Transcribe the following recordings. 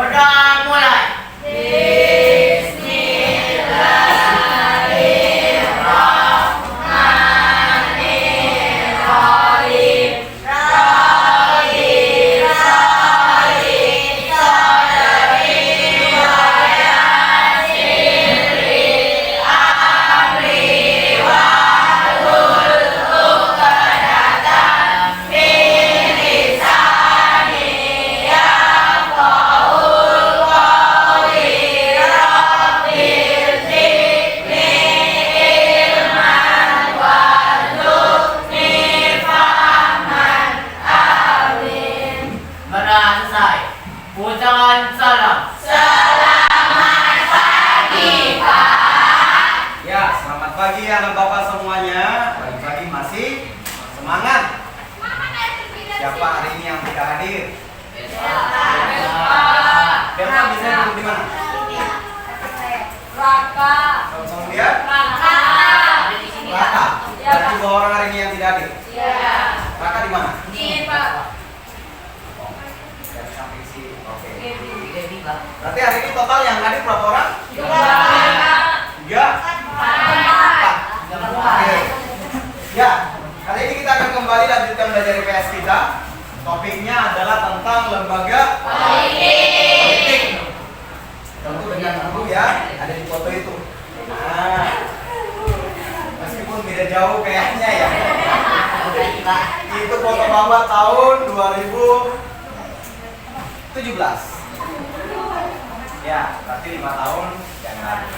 Berdoa mulai. Berdoa selesai. Ucapan salam. Selamat pagi, Pak. Ya, selamat pagi anak bapak semuanya. Pagi-pagi masih semangat. Siapa hari ini yang tidak hadir? Delta bisa duduk di mana? Raka. Sama-sama lihat. Raka. Raka. Iya, Berarti Pak. 2 orang hari ini yang tidak hadir. Iya. Raka di mana? Ini, Pak. Dari samping sini. Oke. Devi, Pak. Berarti hari ini total yang hadir berapa orang? 2. 3. 4. Oke. Ya, kali ini kita akan kembali lanjutkan belajar IPS kita. Topiknya adalah tentang lembaga politik. Tentu dengan guru ya, ada di foto itu. Nah, meskipun beda jauh kayaknya ya. Itu foto bapak tahun 2017. Ya, berarti 5 tahun yang lalu.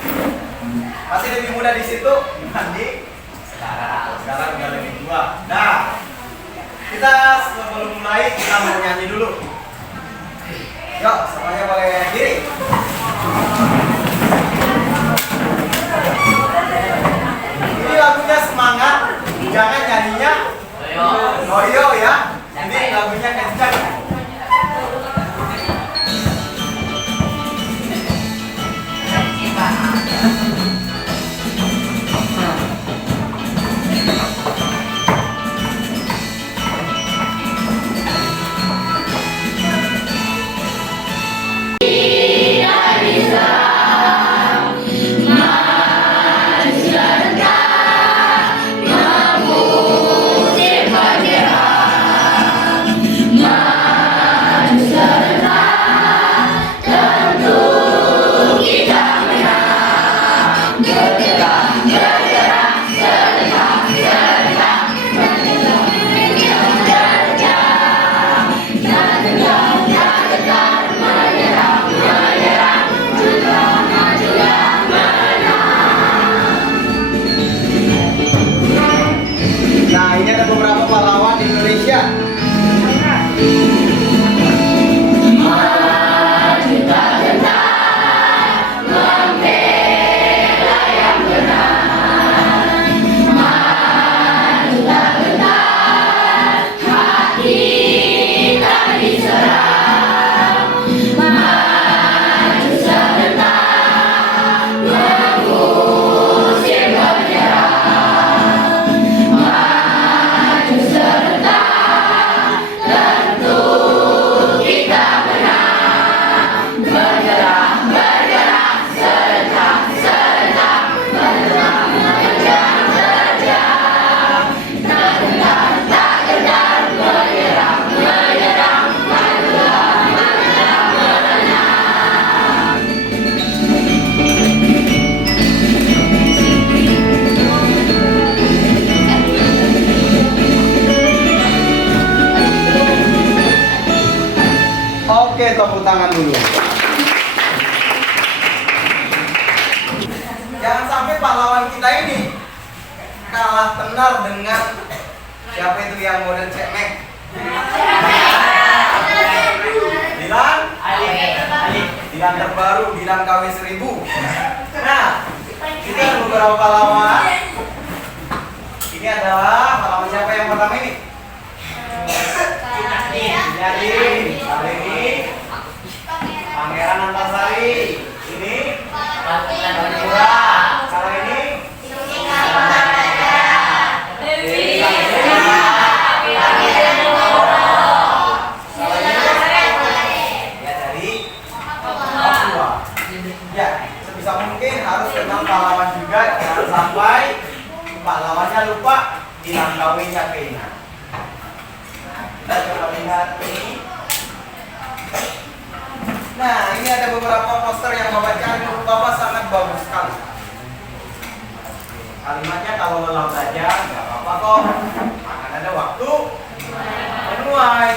Masih lebih muda di situ dibanding sekarang. Sekarang udah lebih tua. Nah, kita sebelum mulai kita mau nyanyi dulu. Yuk, semuanya boleh diri. Ini lagunya semangat, jangan nyanyinya loyo ya. Ini lagunya kencang. Nah, ini ada beberapa pahlawan di Indonesia. Oke, tepuk tangan dulu. Jangan sampai pahlawan kita ini kalah tenar dengan siapa itu yang model cemek. Dilan? Dilan terbaru, Dilan KW 1000. Nah, kita ada beberapa pahlawan. Ini adalah pahlawan siapa yang pertama ini? Jadi, ini Pangeran Antasari. Ini Pangeran. Kalau ini Kita coba lihat ini. Nah, ini ada beberapa poster yang Bapak cari menurut Bapak sangat bagus sekali. Kalimatnya kalau lelah belajar nggak apa-apa kok, akan ada waktu menuai.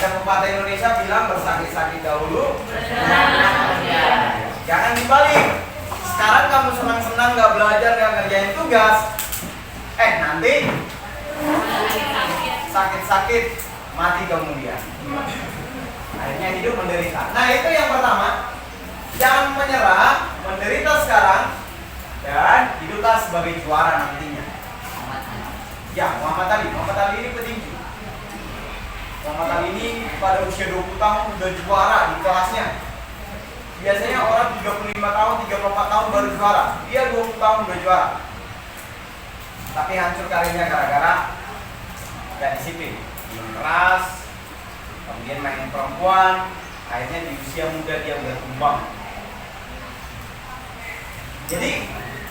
Ada pepatah Indonesia bilang bersakit-sakit dahulu, jangan dibalik. Sekarang kamu senang-senang nggak belajar, nggak ngerjain tugas, nanti sakit-sakit mati kemudian. Akhirnya hidup menderita. Nah, itu yang pertama. Jangan menyerah, menderita sekarang dan hiduplah sebagai juara nantinya. Ya, Muhammad Ali ini petinju. Muhammad Ali ini pada usia 20 tahun udah juara di kelasnya. Biasanya orang 35 tahun, 34 tahun baru juara. Dia 20 tahun udah juara. Tapi hancur karirnya gara-gara gak disiplin, minum keras, kemudian main perempuan, akhirnya di usia muda dia udah tumbang. Jadi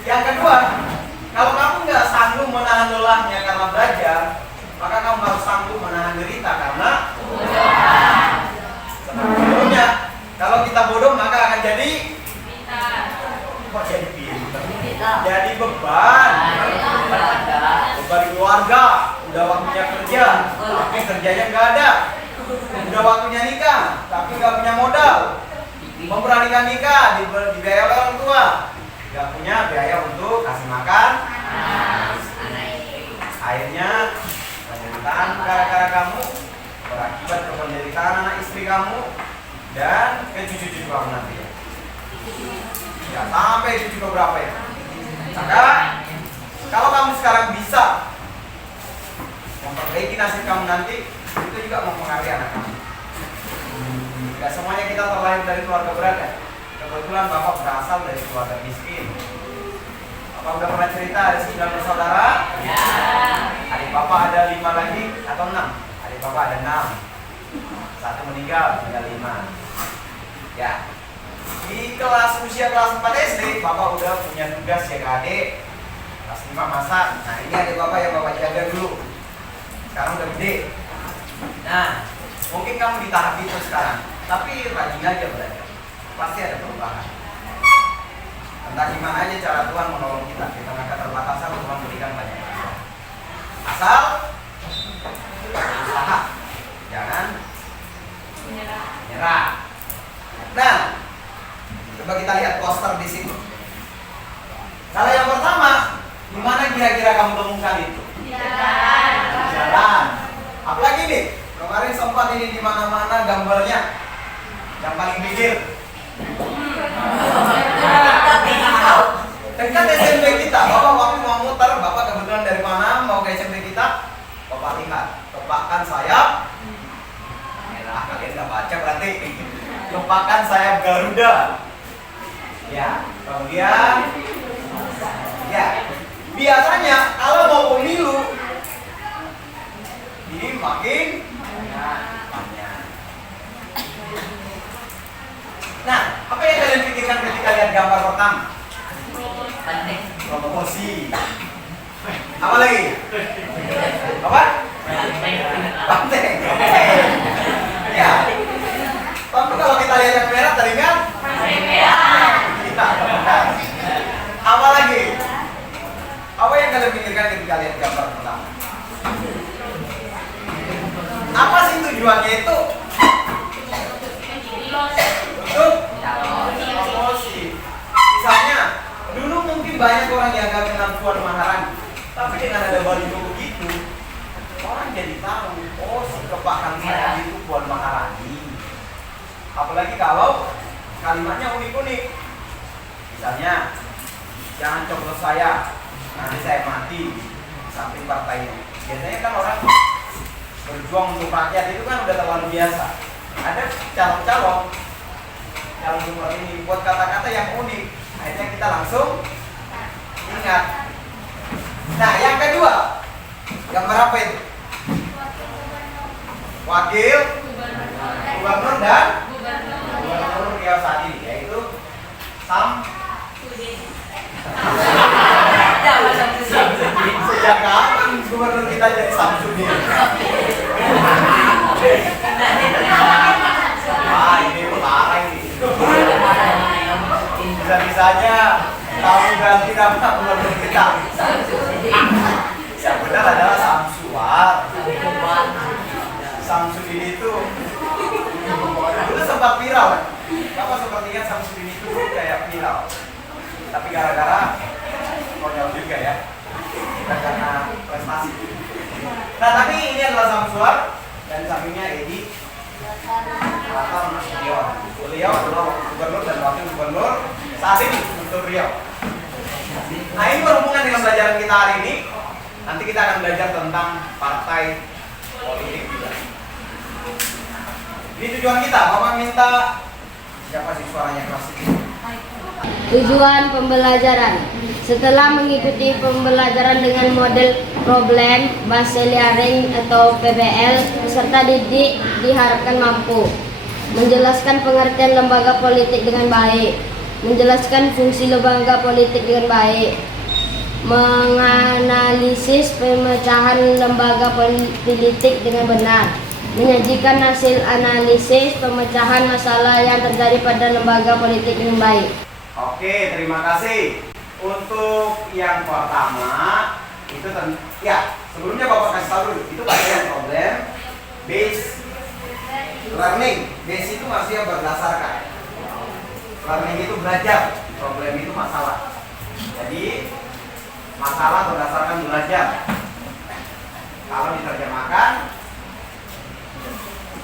yang kedua, kalau kamu nggak sanggup menahan lelahnya karena belajar, maka kamu harus sanggup menahan derita karena sebelumnya. Kalau kita bodoh maka akan jadi jadi beban keluarga. Udah waktunya kerja, tapi kerjanya nggak ada. Udah waktunya nikah, tapi nggak punya modal. Memberanikan nikah dibiayai oleh orang tua, nggak punya biaya untuk kasih makan. Akhirnya penderitaan gara-gara kamu berakibat ke penderitaan anak istri kamu dan ke cucu-cucu kamu nanti. Ya sampai cucu ke berapa ya? Maka kalau kamu sekarang bisa memperbaiki nasib kamu nanti, itu juga mempengaruhi anak kamu. Gak semuanya kita terlahir dari keluarga berada. Kebetulan Bapak berasal dari keluarga miskin. Bapak udah pernah cerita ada 9 bersaudara? Ya. Adik Bapak ada 5 lagi atau 6? Adik Bapak ada 6. Satu meninggal, tinggal 5. Ya. Di usia kelas 4 SD, Bapak udah punya tugas jaga adik. Kelas 5 masak. Nah, ini adik Bapak yang Bapak jaga dulu. Sekarang udah gede. Nah, mungkin kamu di tahap itu sekarang, tapi rajin aja belajar. Pasti ada perubahan. Entah gimana aja cara Tuhan menolong kita. Di tengah keterbatasan Tuhan berikan banyak hal. Asal usaha, jangan menyerah. Nah, coba kita lihat poster di situ. Kalau yang pertama, di mana kira-kira kamu temukan itu? Jalan. Apalagi nih, kemarin sempat ini di mana-mana gambarnya. Yang paling pinggir. Dekat SMP kita, Bapak waktu mau muter, Bapak kebetulan dari mana mau ke SMP kita, Bapak lihat, tepakkan sayap merah. Kalian nggak baca berarti. Tepakkan sayap Garuda. Ya, kemudian ya, biasanya kalau mau pemilu ini makin banyak. Nah, apa yang kalian pikirkan ketika lihat gambar pertama? Promosi. Apa lagi? Apa? Banteng. Ya. Tapi kalau kita lihat yang merah tadi kan? Kita benar. Apa lagi? Apa yang kalian pikirkan ketika lihat gambar pertama? Apa sih tujuannya itu? Untuk promosi. Misalnya, dulu mungkin banyak orang yang gak kenal Puan Maharani, tapi dengan ada baliho begitu, orang jadi tahu, oh si kepakan saya itu Puan Maharani. Apalagi kalau kalimatnya unik-unik. Misalnya, jangan coblos saya, nanti saya mati di samping partainya. Biasanya kan orang berjuang untuk rakyat itu kan udah terlalu biasa. Ada calon-calon seperti ini buat kata-kata yang unik, akhirnya kita langsung ingat. Nah, yang kedua, gambar apa itu? Wakil Gubernur dan Gubernur Riau saat ini, yaitu Sejak kapan gubernur kita jadi Samsudin? saja kamu ganti nama keluarga kita. Yang benar adalah Samsuar. Samsudin itu dulu sempat viral. Bapak sempat lihat Samsudin itu kayak viral. Tapi gara-gara konyol juga ya. Bukan karena prestasi. Nah, tapi ini adalah Samsuar dan sampingnya Edi Rata Nasution. Beliau adalah gubernur dan wakil gubernur saat ini untuk Riau. Nah, ini berhubungan dengan pelajaran kita hari ini. Nanti kita akan belajar tentang partai politik juga. Ini tujuan kita. Bapak minta siapa sih suaranya keras ini? Tujuan pembelajaran. Setelah mengikuti pembelajaran dengan model problem bahasa layering atau PBL, peserta didik diharapkan mampu menjelaskan pengertian lembaga politik dengan baik, menjelaskan fungsi lembaga politik dengan baik, menganalisis pemecahan lembaga politik dengan benar, menyajikan hasil analisis pemecahan masalah yang terjadi pada lembaga politik dengan baik. Oke, terima kasih. Untuk yang pertama itu ya, sebelumnya Bapak kasih tahu dulu, itu bagian problem based learning. Base itu maksudnya berdasarkan. Learning itu belajar, problem itu masalah. Jadi masalah berdasarkan belajar. Kalau diterjemahkan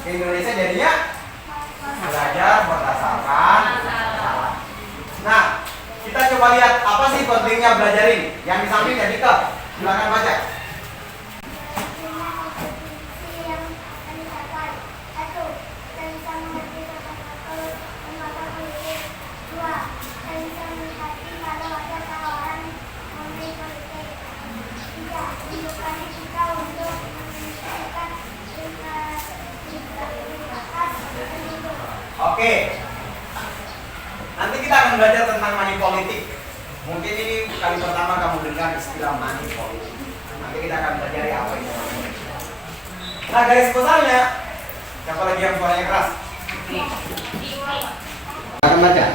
ke Indonesia jadinya belajar berdasarkan masalah. Nah, kita coba lihat apa sih pentingnya belajar ini. Yang di samping ya Dika, silakan baca. Oke. Nanti kita akan belajar tentang money politik. Mungkin ini kali pertama kamu dengar istilah money politik. Nanti kita akan belajar apa itu. Nah, garis besarnya, siapa lagi yang suaranya keras? Akan baca.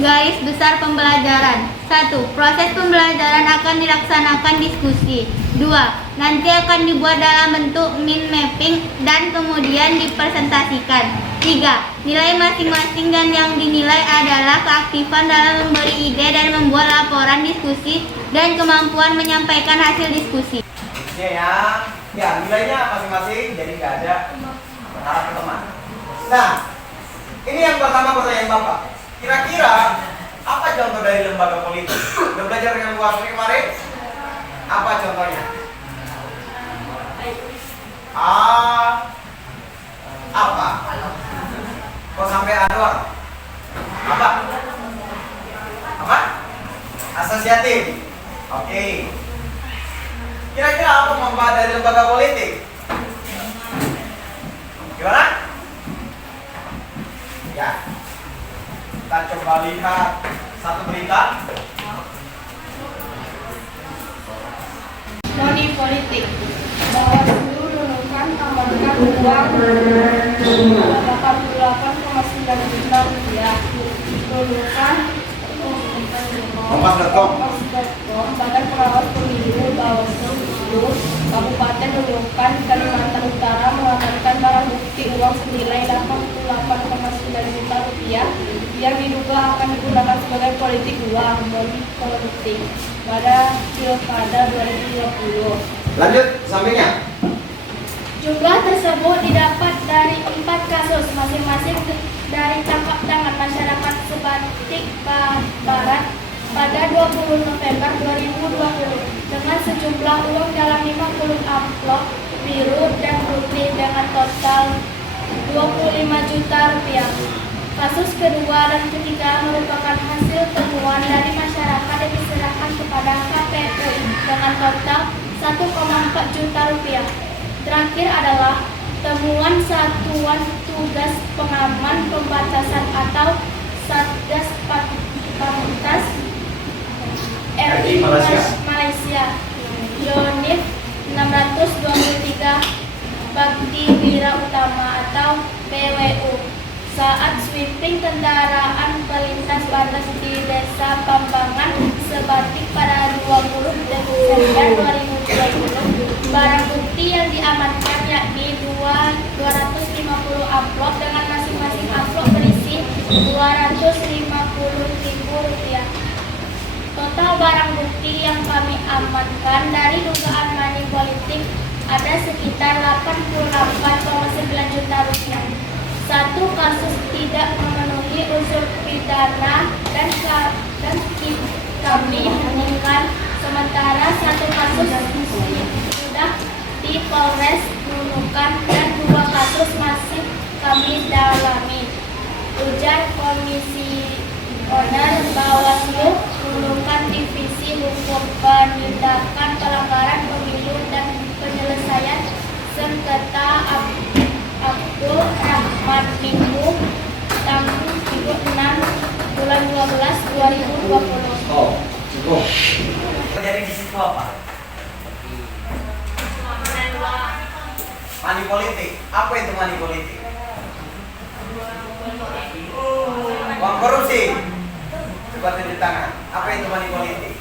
Garis besar pembelajaran. 1. Proses pembelajaran akan dilaksanakan diskusi. 2. Nanti akan dibuat dalam bentuk mind mapping dan kemudian dipresentasikan. 3. Nilai masing-masing dan yang dinilai adalah keaktifan dalam memberi ide dan membuat laporan diskusi dan kemampuan menyampaikan hasil diskusi. Ya, nilainya masing-masing, jadi nggak ada berharap ke teman. Nah, ini yang pertama pertanyaan Bapak. Kira-kira apa contoh dari lembaga politik? Udah belajar dengan Bu Asri kemarin? Apa contohnya? Apa? Kok sampai ada? Apa? Asosiatif. Oke. Kira-kira apa manfaat dari lembaga politik? Gimana? Ya. Kita coba lihat satu berita. Money politik. Bawaslu menurunkan amankan uang 88,9 juta rupiah. Menurunkan Kompas.com. Badan Pengawas Pemilu Bawaslu Kabupaten Nunukan, Kalimantan Utara mengamankan barang bukti uang senilai 88,9 juta rupiah yang diduga akan digunakan sebagai politik uang money politik pada Pilkada 2020. Lanjut, sampingnya. Jumlah tersebut didapat dari 4 kasus, masing-masing dari tangkap tangan masyarakat Sebatik Barat pada 20 November 2020 dengan sejumlah uang dalam 50 amplop biru dan putih dengan total 25 juta rupiah. Kasus kedua dan ketiga merupakan hasil temuan dari masyarakat yang diserahkan kepada KPU dengan total 1,4 juta rupiah. Terakhir adalah temuan Satuan Tugas Pengaman Pembatasan atau Satgas Pamungkas RI Malaysia Unit 623 Bakti Wira Utama atau PWU saat sweeping kendaraan pelintas batas di Desa Pambangan Sebatik pada 20 Desember 2020. Barang bukti yang diamankan yakni 250 amplop dengan masing-masing amplop berisi Rp250.000. Total barang bukti yang kami amankan dari dugaan money politik ada sekitar Rp88,9 juta. Satu kasus tidak memenuhi unsur pidana dan kami meninggal, sementara satu kasus sudah di Polres Nunukan dan 2 kasus masih kami dalami, ujar Komisioner Bawaslu Nunukan Divisi Hukum Penindakan Pelanggaran Pemilu dan Penyelesaian Sengketa Abdul Rahman Minggu tanggal 6 bulan 12 2020. Oh, cukup. Terjadi di situ apa? Money politik. Apa itu money politik? Uang korupsi. Coba tunjuk tangan. Apa itu money politik?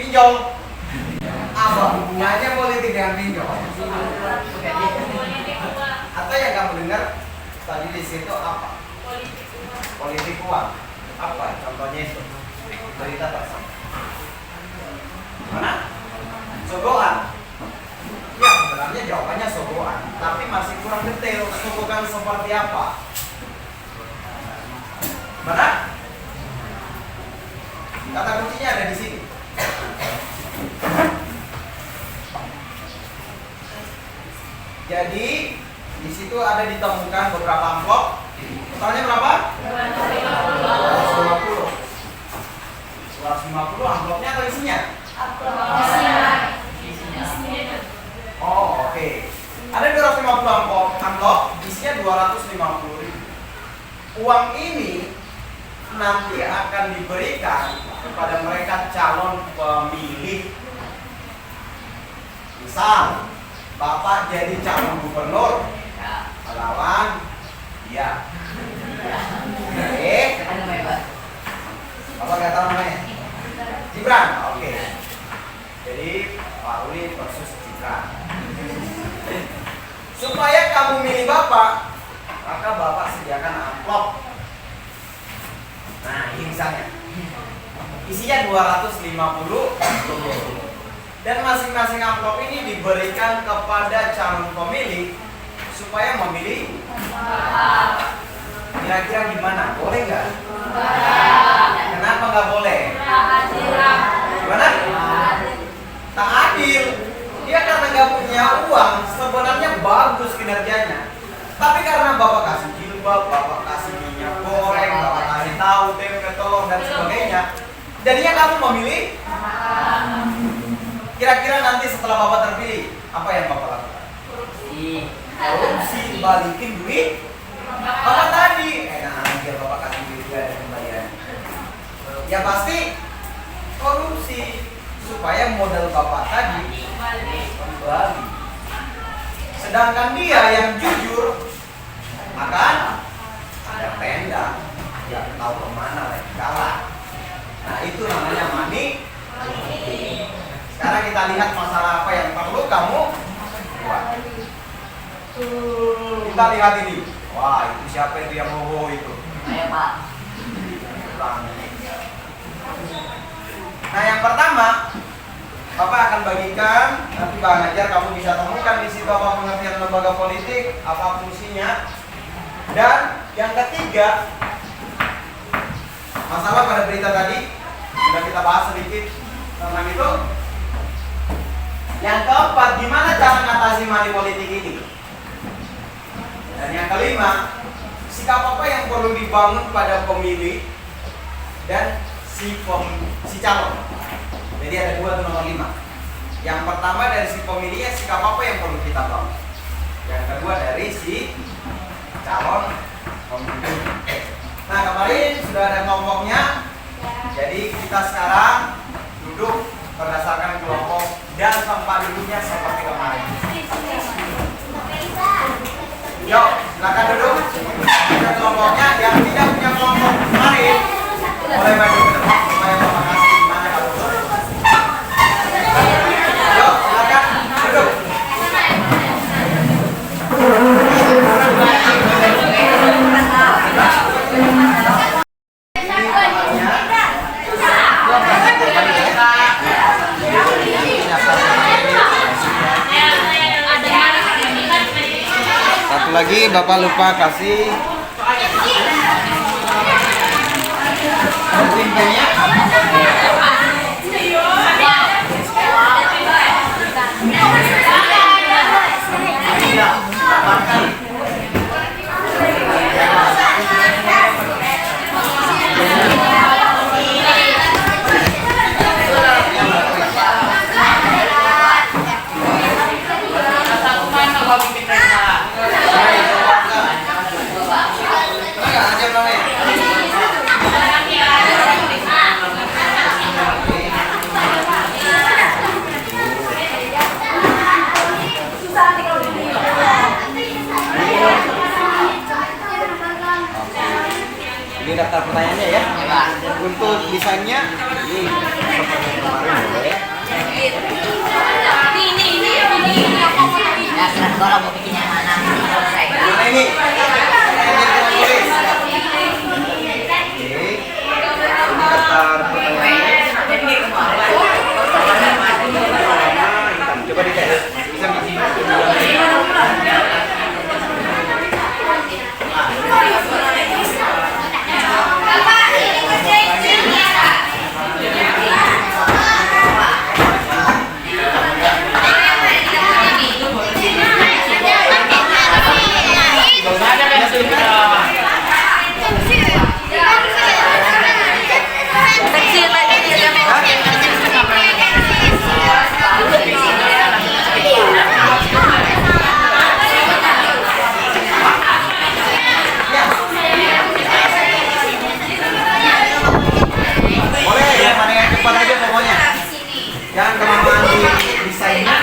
Pinjol. Apa hubungannya politik dengan pinjol? Atau yang kamu dengar tadi di situ apa? Politik uang. Apa contohnya itu? Berita tersebut. Mana? Sogokan. Ya, sebenarnya jawabannya sogokan, tapi masih kurang detail. Sogokan seperti apa? Mana? Kata kuncinya ada di sini. Jadi di situ ada ditemukan beberapa amplop. Totalnya berapa? 250 amplopnya atau isinya? Oh, oke. Ada 250 amplop, isinya 250.000. Uang ini nanti akan diberikan kepada mereka calon pemilih. Misal Bapak jadi calon gubernur, melawan dia. Oke. Bapak nggak tahu namanya? Gibran. Oke. Jadi Pak Uli versus Gibran. Supaya kamu milih Bapak, maka Bapak sediakan amplop. Nah, ini misalnya. Isinya 250. Dan masing-masing amplop ini diberikan kepada calon pemilih supaya memilih. Kira-kira gimana? Boleh nggak? Kenapa nggak boleh? Gimana? Tak adil. Dia karena nggak punya uang, sebenarnya bagus kinerjanya. Tapi karena Bapak kasih jilbab, Bapak kasih minyak goreng, Bapak kasih tahu, tempe, telur dan sebagainya, jadinya kamu memilih. Kira-kira nanti setelah Bapak terpilih, apa yang Bapak lakukan? Korupsi, balikin duit Bapak tadi. Nah, biar Bapak kasih duit juga ada kembalian. Ya pasti korupsi supaya modal Bapak tadi kembali. Sedangkan dia yang jujur akan ada tenda, ya tahu kemana lagi kalah. Nah itu namanya money. Sekarang kita lihat masalah apa yang perlu kamu buat. Kita lihat ini. Wah, itu siapa itu yang bobo itu? Ayo Pak. Nah, yang pertama, Bapak akan bagikan, nanti Pak ngajar kamu bisa temukan di situ apa pengertian lembaga politik, apa fungsinya. Dan yang ketiga, masalah pada berita tadi sudah kita bahas sedikit tentang itu. Yang keempat, gimana cara mengatasi money politik ini? Dan yang kelima, sikap apa yang perlu dibangun pada pemilih dan si calon. Jadi ada dua tuh nomor 5. Yang pertama dari si pemilihnya, sikap apa yang perlu kita bangun. Yang kedua dari si calon pemilih. Nah kemarin sudah ada kelompoknya. Jadi kita sekarang duduk berdasarkan kelompok dan tempat duduknya seperti kemarin. Yuk, silakan duduk. Ada kelompoknya yang tidak punya kelompok kemarin boleh maju ke depan supaya Bapak kasih di mana kamu. Yuk, silakan duduk. Satu lagi Bapak lupa kasih pintunya. Ini daftar pertanyaannya ya. Untuk desainnya ini seperti kemarin boleh. Ya, serah kalau mau bikin yang mana. Selesai. Mana ini? Ini tulis. Oke. Ini daftar pertanyaannya. Coba dites. Bisa jangan kelamaan di desainnya.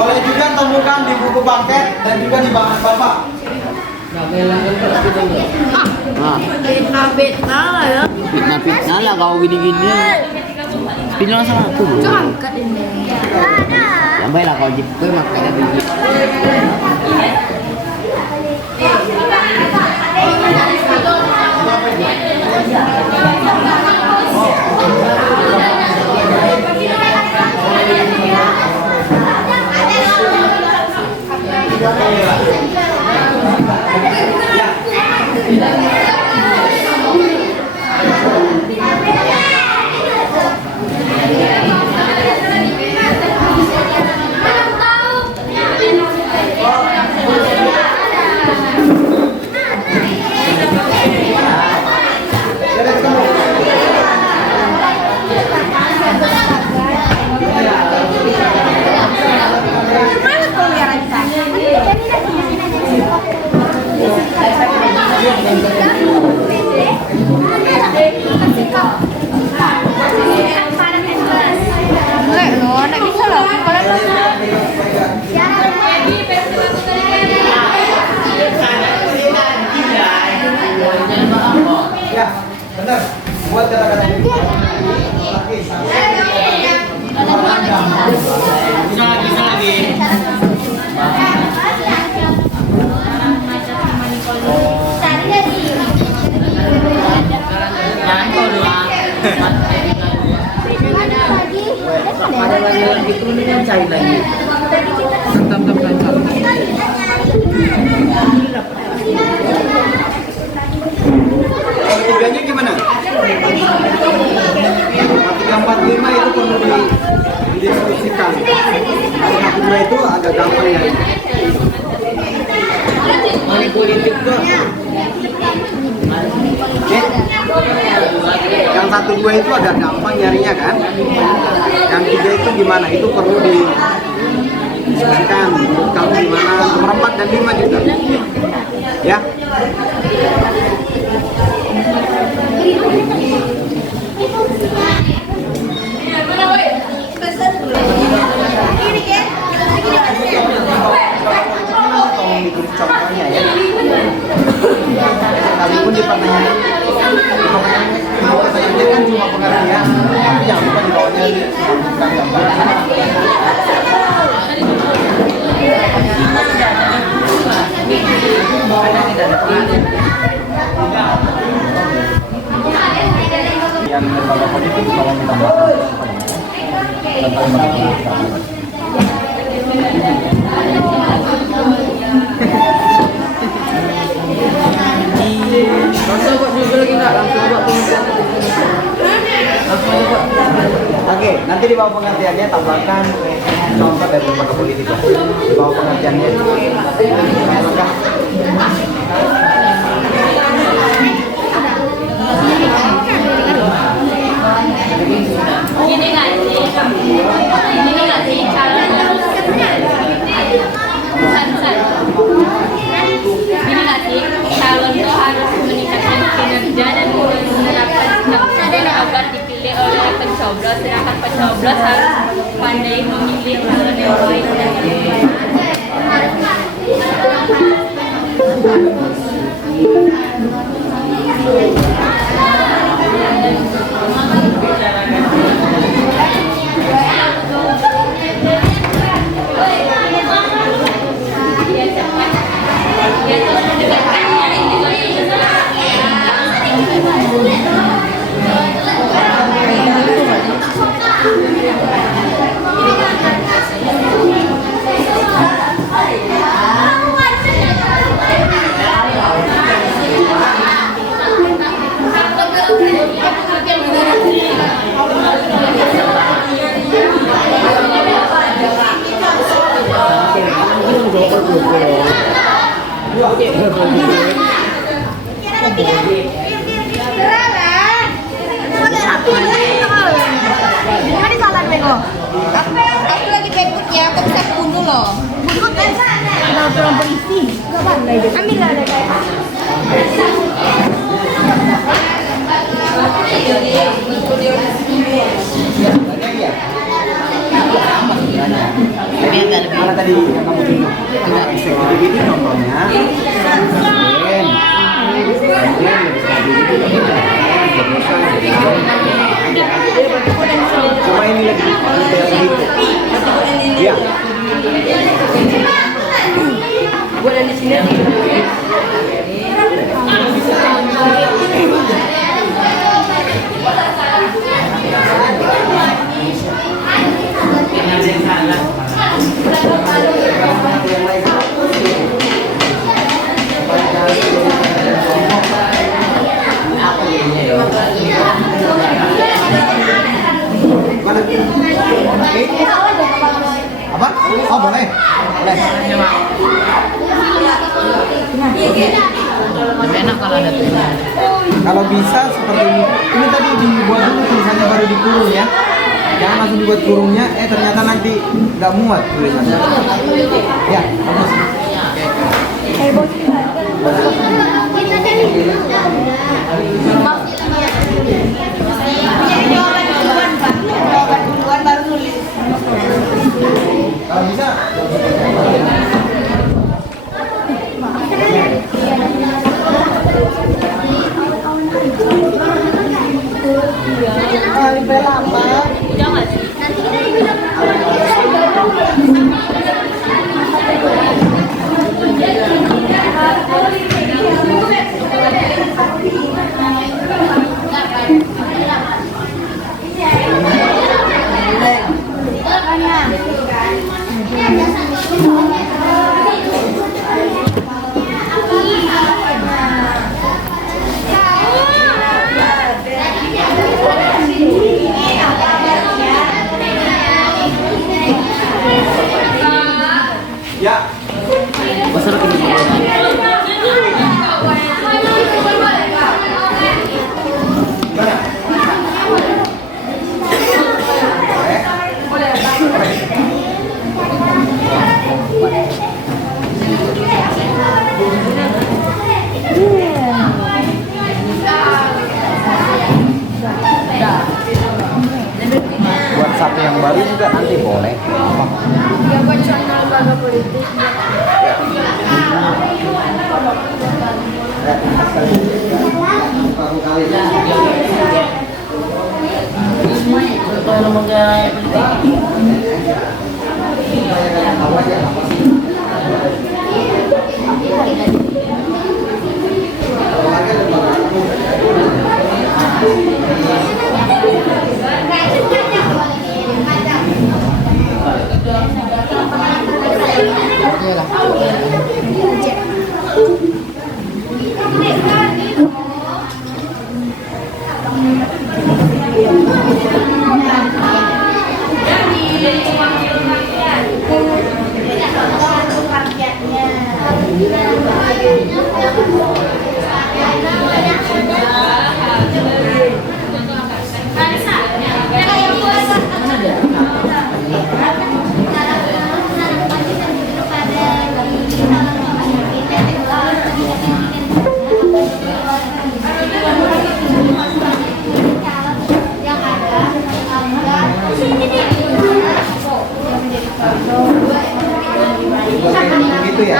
Boleh juga temukan di buku paket dan juga di bahan Bapak. Fitnah lah kau gini-gini. Fitnah sama aku. Yang baik lah kau jitu makanya begini. Ya, benar. Buat kata-kata ini. Bisa lagi. Ada lagi turunin cair lagi. Tiganya gimana? 345 itu perlu didiskusikan. Yang kedua itu agak gampang ya. Politik tuh. Oke. dua itu agak gampang nyarinya kan. Yang tiga itu gimana? Itu perlu didiskusikan. Menurut kamu gimana? Nomor 4 dan 5 juga. Ya. Tolong ditulis contohnya ya. Sekalipun di pertanyaan kan cuma pengertian, tapi jangan lupa di bawahnya disebutkan gambar. Yang bapak itu tolong ditambahkan tentang Langsung kok juga lagi enggak? Langsung buat pengertian. Oke, nanti di bawah pengertiannya tambahkan contoh dari lembaga politik ya. Di bawah pengertiannya. Apakah Gini nggak sih calon gini nggak sih calon tuh harus meningkatkan kinerja dan menerapkan sikap agar dipilih oleh pencoblos, sedangkan pencoblos harus pandai memilih calon yang baik dan Aku lagi Facebooknya, aku bisa bunuh loh. Bunuh kan? Kalau tolong polisi, nggak pandai deh. Ambil lah ada kayak. Mana tadi yang kamu tunjuk? Eksekutif itu contohnya. Cuma ini lagi gitu. Iya. Gue di sini. Apa? Oh boleh. Boleh. Enak kalau ada tulisan. Kalau bisa seperti ini. Ini tadi dibuat dulu tulisannya baru dikurung ya. Jangan langsung dibuat kurungnya. Ternyata nanti nggak muat tulisannya. Ya, bagus. Kalau bisa. Udah nggak sih? lembaga politik. Untuk lembaga politik. Gitu ya.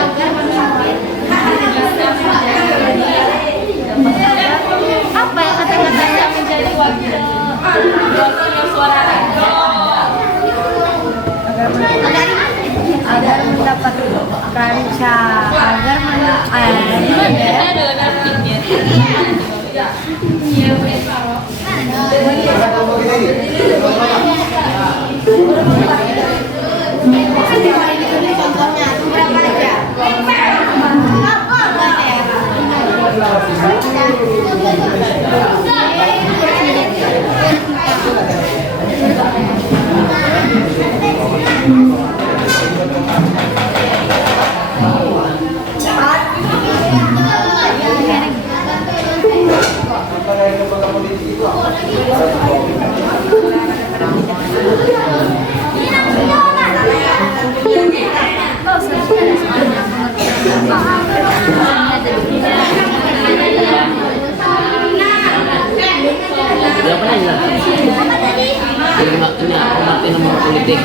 Apa ya kata-katanya menjadi wakil suara Agar mendapatkan agar Berapa ya? Ini aku ngerti nomor politik.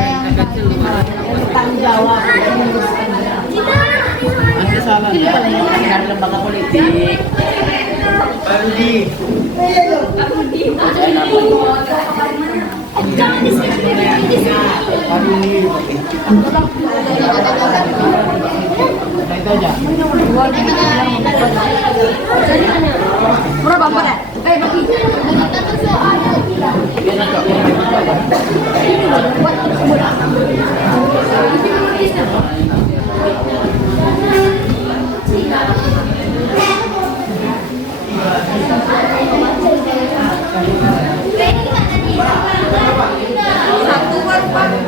agar nanti bertanggung jawab. Nanti salah ya, dari lembaga politik. jangan di sini. Itu aja. Berapa apa ya? Bagi.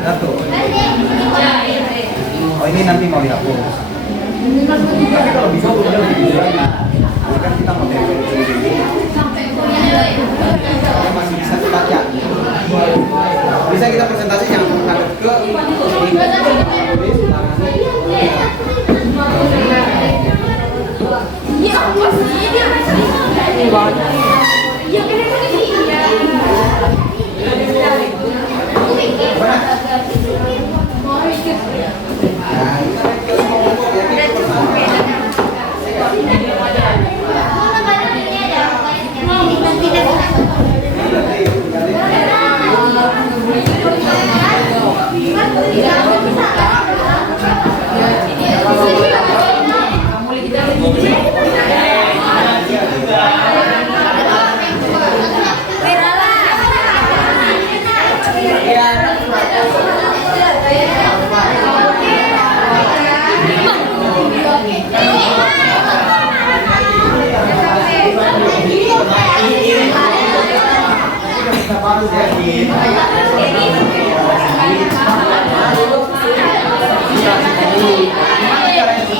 Satu. Oh ini nanti mau dihapus. Tapi kalau bisa udah lebih jelas. Kan kita mau dari masih bisa dibaca. Bisa kita presentasi yang menghadap ke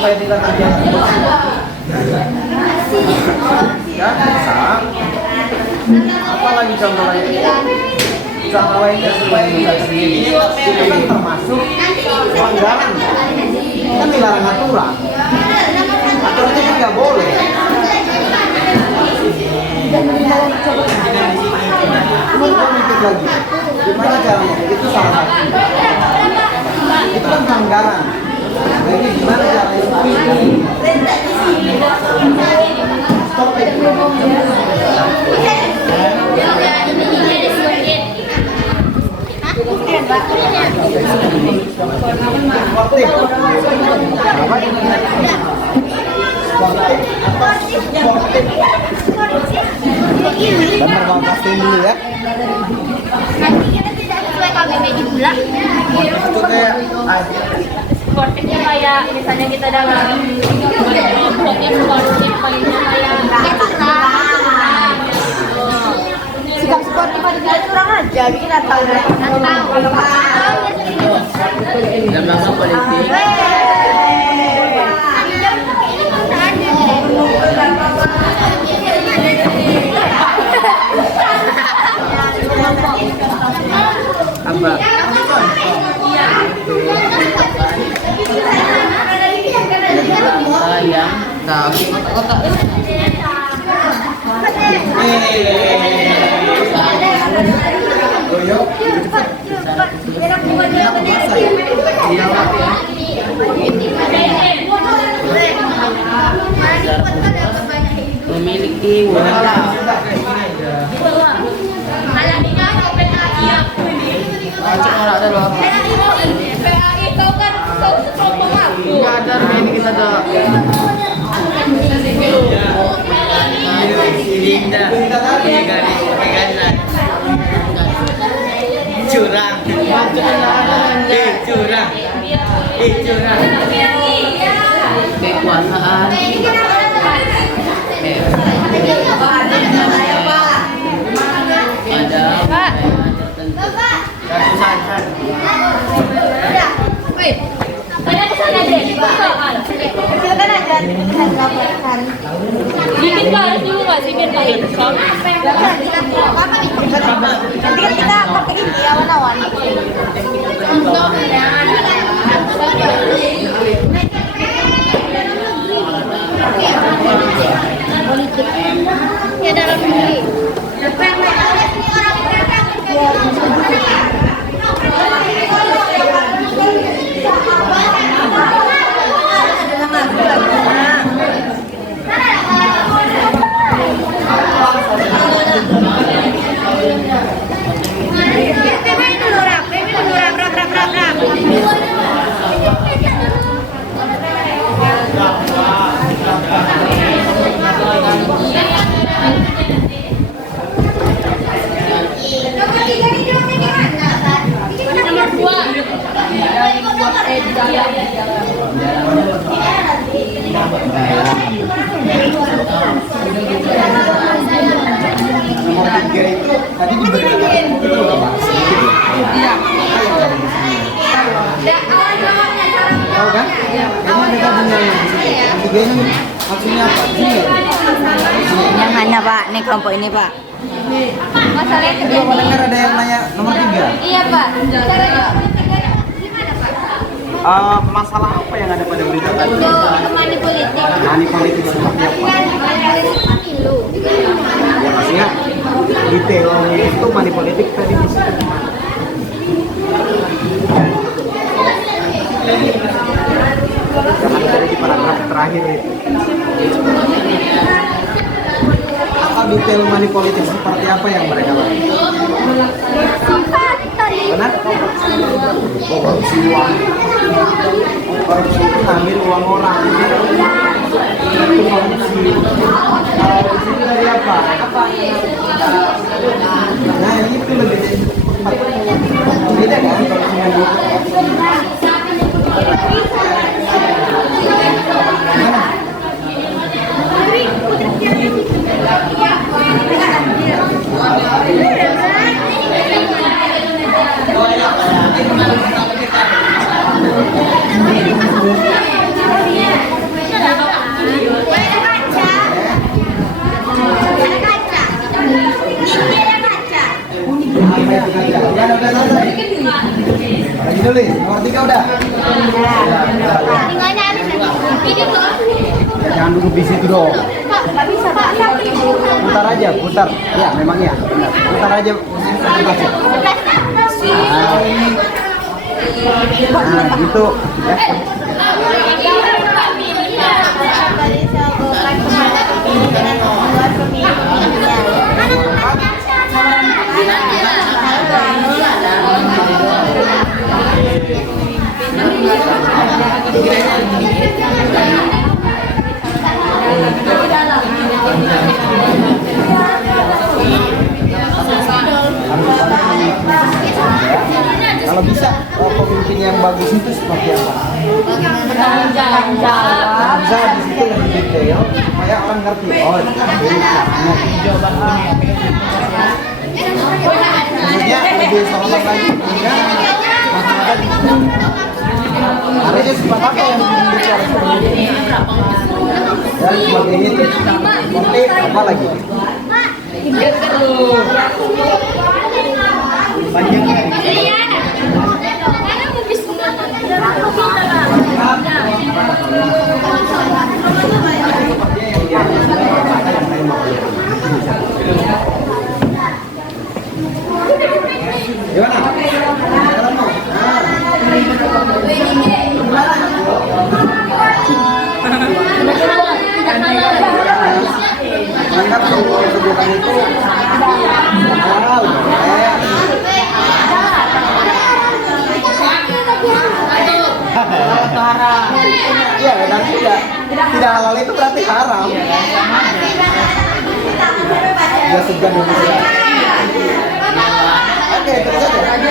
supaya tidak terjadi ya bisa apalagi contoh lainnya supaya tidak terjadi itu kan termasuk pelanggaran kan dilarang aturan aturannya kan nggak boleh mikir lagi gimana caranya itu salah satu itu kan pelanggaran. Jadi gimana caranya stop it. Benar bang, pastiin dulu ya. Nanti kita tidak sesuai KBBI pula. Itu kayak Sportifnya kayak misalnya kita dalam sportif palingnya kayak Sikap sportif ada kurang aja, bikin tahu. Dalam bangsa politik. Apa? Sayang, nah, kotak-kotak. Memiliki wewenang. Cek orang ada loh. PAI kau kan kau sekelompok aku. Enggak ada ini kita ada. Linda, ini garis pakai garis. Curang, curang, curang. Kekuasaan. Ada. Wait, kalian kesana deh, soal. Silakan aja kita laporkan. Bikin balas dulu nggak sih biar nggak hitam? Nanti kan kita pakai ini awan-awan. Politik. Ya dalam negeri. nomor 3 itu tadi diberitakan itu udah pasti. Iya. Tahu kan? Ini kita punya yang tiga ini maksudnya apa? Yang mana Pak? Nih kelompok ini Pak. Masalah yang Kedua terjadi. pendengar ada yang nanya nomor 3. Iya Pak. Cara gimana Pak? Masalah apa yang ada pada berita tadi? Untuk money politik. Money politik seperti apa? Pemilu. Ya maksudnya detail itu money politik tadi di situ. Jangan dari di paragraf terakhir itu. Apa detail money politik seperti apa yang mereka lakukan? Benar? Korupsi uang. Korupsi itu ngambil uang orang. Itu korupsi. Kalau di sini dari apa? Nah ini tuh lebih beda kan kalau cuma gitu. Lagi dulu, nomor 3 udah. Tinggalnya habis lagi. Ini tuh. Jangan duduk di situ dong. Putar aja, putar. Ya, memang ya. Benar. Putar aja. Nah, gitu. Ya. Kalau bisa, pemimpin yang bagus itu seperti apa? Bisa di situ lebih detail supaya orang ngerti. Oh, ini caranya. Maksudnya lebih sorotan lagi. Ya, masyarakat harusnya sifat apa yang dibicara seperti ini? Dan sebagainya itu. Nanti apa lagi? Banyak. Gimana? Mantap kebutuhan itu. Iya, dan tidak halal itu berarti haram. Ya segan dulu. Oke, terus aja.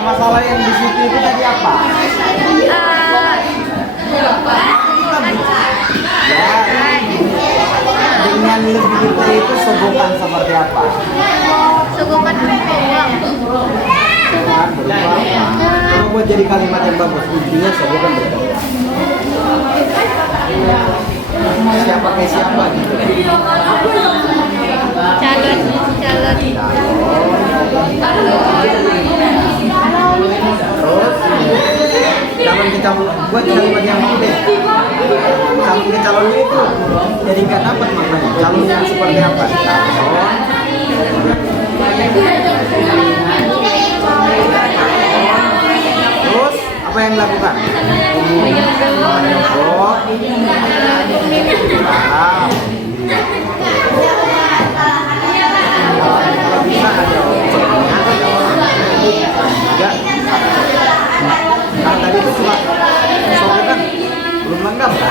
Masalah yang di situ itu tadi apa? Ya, dengan lebih detail itu sogokan seperti apa? Sogokan uang. Kalau buat jadi kalimat yang bagus, intinya sogokan berupa. Siapa ke siapa gitu? Calon. Terus calon ke calon, buat kalimat yang mau deh. Calon ke calonnya itu jadi nggak dapat maknanya. Calon yang seperti apa? Terus apa yang dilakukan? Oh, bisa ada enggak. Nah, tadi itu cuma soalnya kan belum lengkap kan?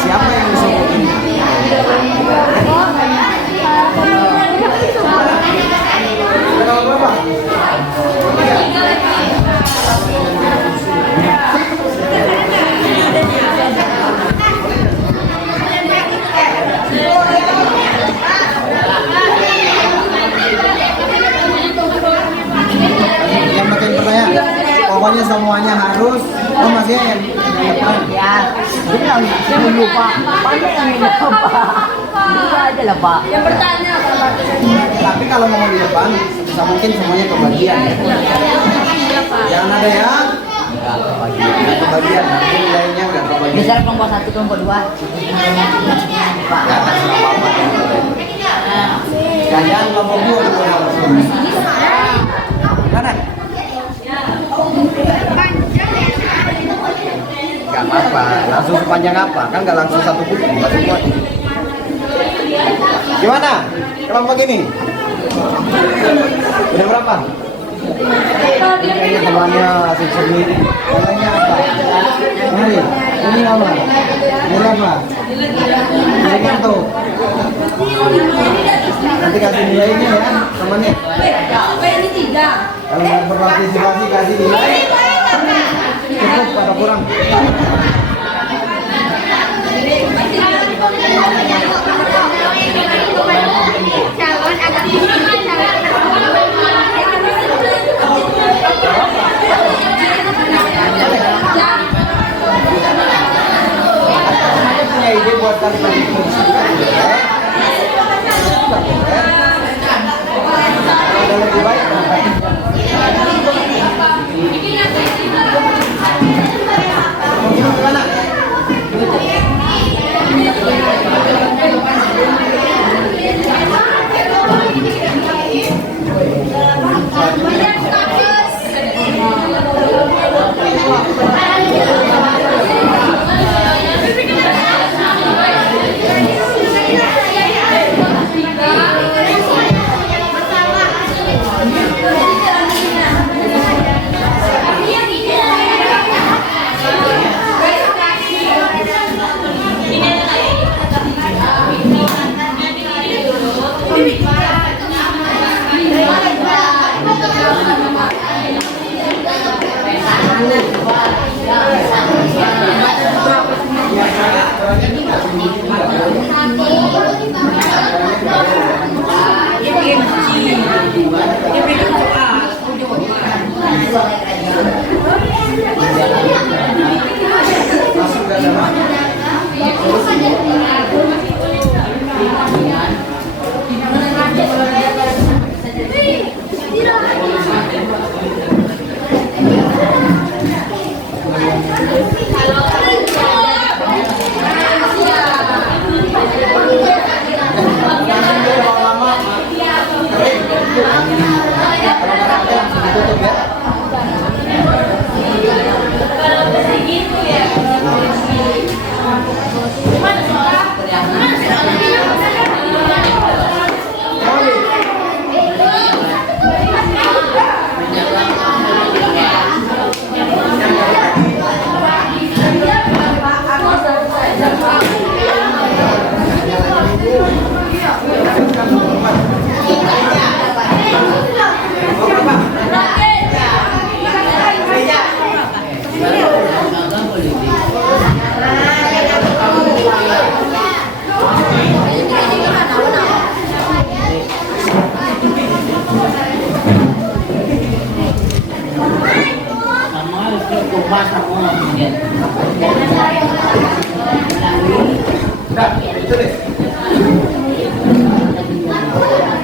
Siapa yang disogokin? Ada berapa? pokoknya semuanya harus. Oh masih yang depan. Ya, bilang jangan lupa. Banyak yang ini lupa. Dua aja lah Pak. Yang bertanya Tapi kalau mau di depan, bisa mungkin semuanya kebagian. Jangan ada yang nggak kebagian. Nanti nilainya nggak kebagian. Misalnya kelompok 1, kelompok 2. Pak. Nggak atas apa-apa. Jangan kelompok 2 dulu harus. Kanan. Gak apa-apa, langsung sepanjang apa? Kan gak langsung satu buku, pasti buat. Gimana? Kelompok ini? Udah berapa? Kayaknya temannya asik sendiri. Nilainya apa? Mari, ini apa? Nilai apa? Nilai kartu. Nanti kasih nilainya ya, temannya. Kalau nggak berpartisipasi kasih nilai. Cukup atau kurang? Calon agak Ada punya ide buat kali-kali ada lebih baik gimana?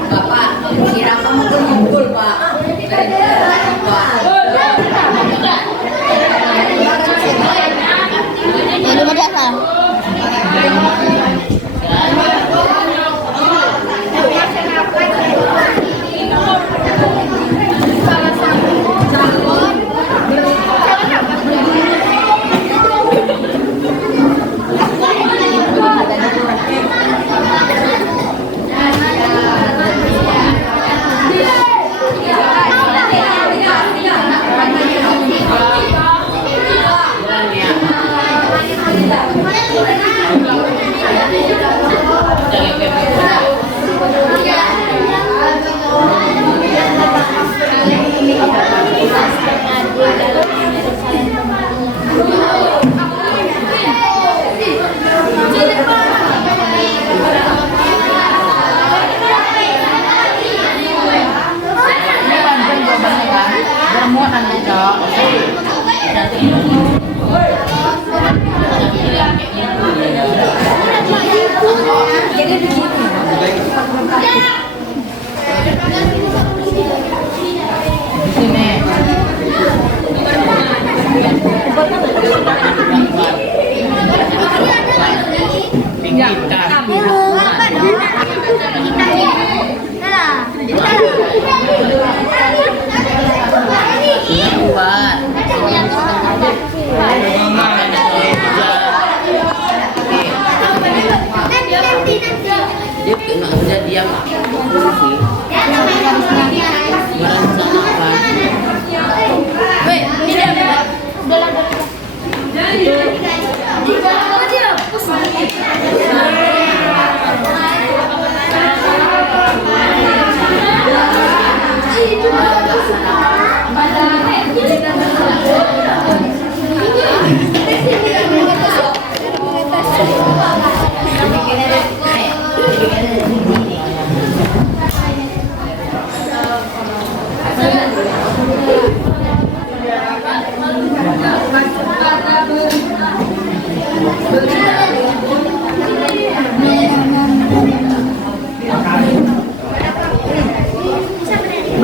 Bapak, kira kamu tuh ngumpul, Pak. Ini mau diasal. Jadi kena kejadian korupsi merencanakan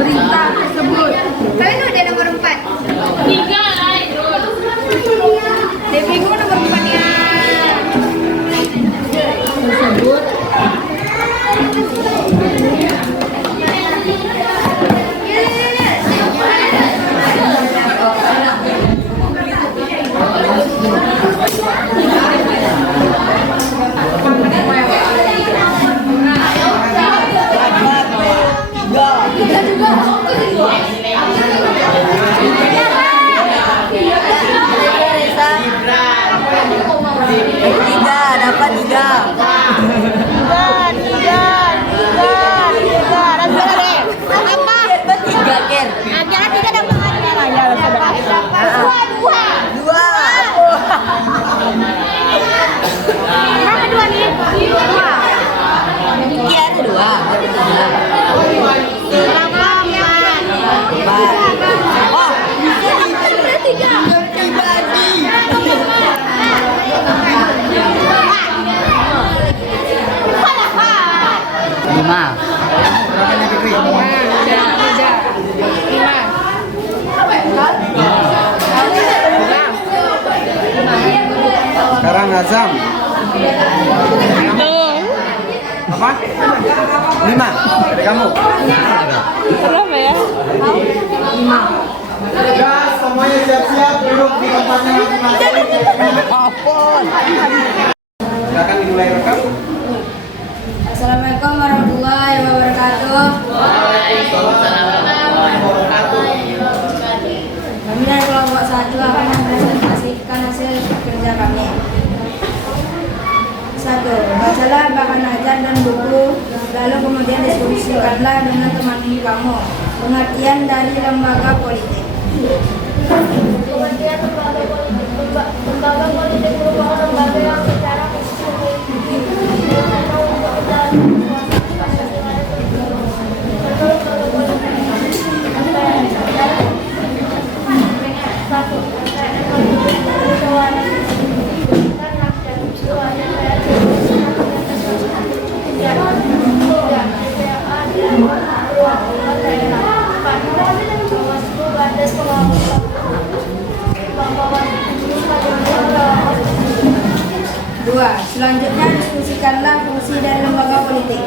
berita tersebut. Kalian udah nomor 4. 3 lah itu. Deviku nomor 4-nya. Tersebut dapat 3 Ken. Jangan 3 dapat dua. Berapa 2 nih? 2. Iya ada 2. Berapa 4? Oh, 5. Sekarang Azam. Apa? 5. Dari kamu. Berapa ya? 5. Gas, semuanya siap-siap duduk di tempatnya masing-masing. Apun. Silakan dimulai rekam. Assalamualaikum warahmatullahi wabarakatuh. Kami dari kelompok 1 akan mempresentasikan hasil kerja kami. 1. Bacalah bahan ajar dan buku, lalu kemudian diskusikanlah dengan teman kamu. Pengertian dari lembaga politik. Lembaga politik merupakan lembaga yang secara khusus Dua, selanjutnya diskusikanlah fungsi dari lembaga politik.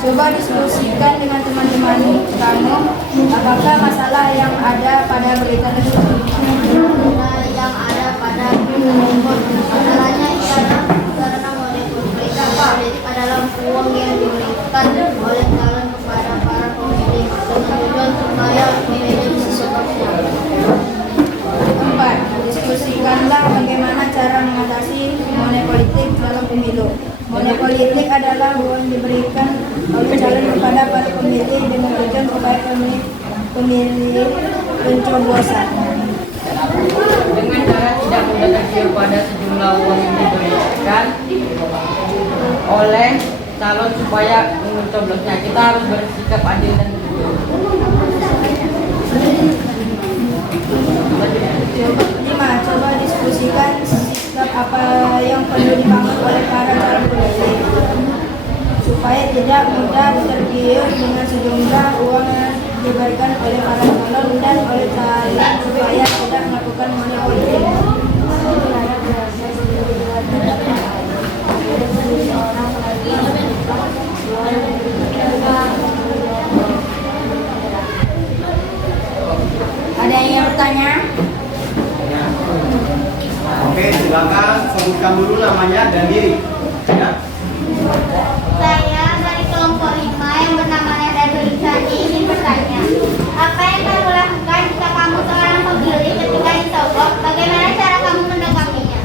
Coba diskusikan dengan teman-teman kamu apakah masalah yang ada pada berita tersebut. Masalahnya ialah karena monopoli berita politik adalah uang yang diberikan oleh calon kepada para pemilih dengan tujuan supaya pemilih bisa seterusnya. 4. Diskusikanlah bagaimana cara mengatasi monopoli politik dalam pemilu. Monopoli politik adalah uang diberikan oleh calon kepada para pemilih dengan tujuan supaya pemilih pencoblosan. Dengan cara tidak mendeteksi pada sejumlah uang yang diberikan oleh calon supaya mencoblosnya, kita harus bersikap adil dan jujur. tidak mudah tergiur dengan sejumlah uang yang diberikan oleh para calon dan oleh calon supaya tidak melakukan money politik. Ada yang ingin bertanya? Oke, silakan sebutkan dulu namanya dan diri. Ya. Saya dari kelompok 5 yang bernama Neda Tulisani ingin bertanya, apa yang kamu lakukan jika kamu seorang pembeli ketika disogok? Bagaimana cara kamu menanggapinya?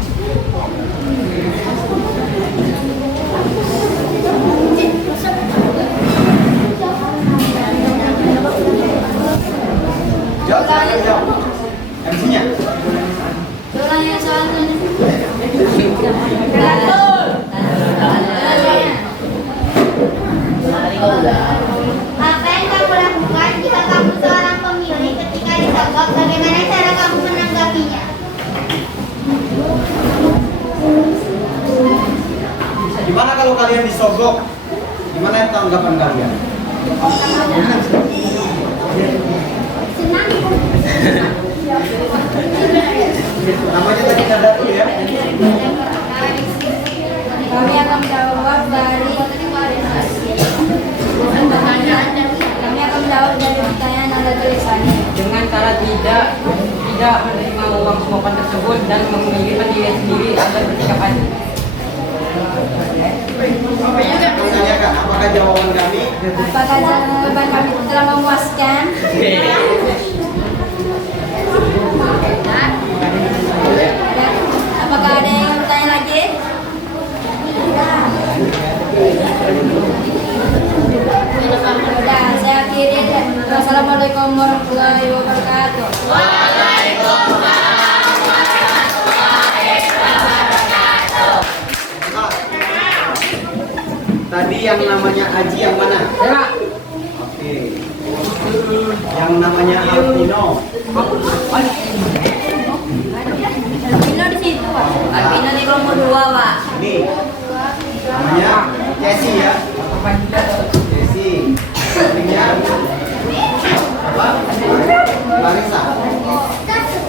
Jawab, silakan jawab. MC-nya. Ulangi soalnya. Apa yang kamu lakukan jika kamu seorang pemilih ketika disogok? Bagaimana cara kamu menanggapinya? Gimana kalau kalian disogok? Gimana tanggapan kalian? Namanya tadi ada tuh ya. Kami akan menjawab dari pertanyaan yang ada tulisannya. Dengan cara tidak menerima uang suapan tersebut dan memilih diri sendiri agar bersikap adil. Menanyakan apakah jawaban kami? Apakah jawaban kami telah memuaskan? Apakah ada yang ingin bertanya lagi? Sudah, saya akhiri. Wassalamualaikum warahmatullahi wabarakatuh. Tadi yang namanya Aji yang mana? Oke. Yang namanya Alvino. Alvino di situ, Pak. Alvino di kelompok 2, Pak. Ini namanya Cesi ya. Cesi. Artinya apa? Larissa.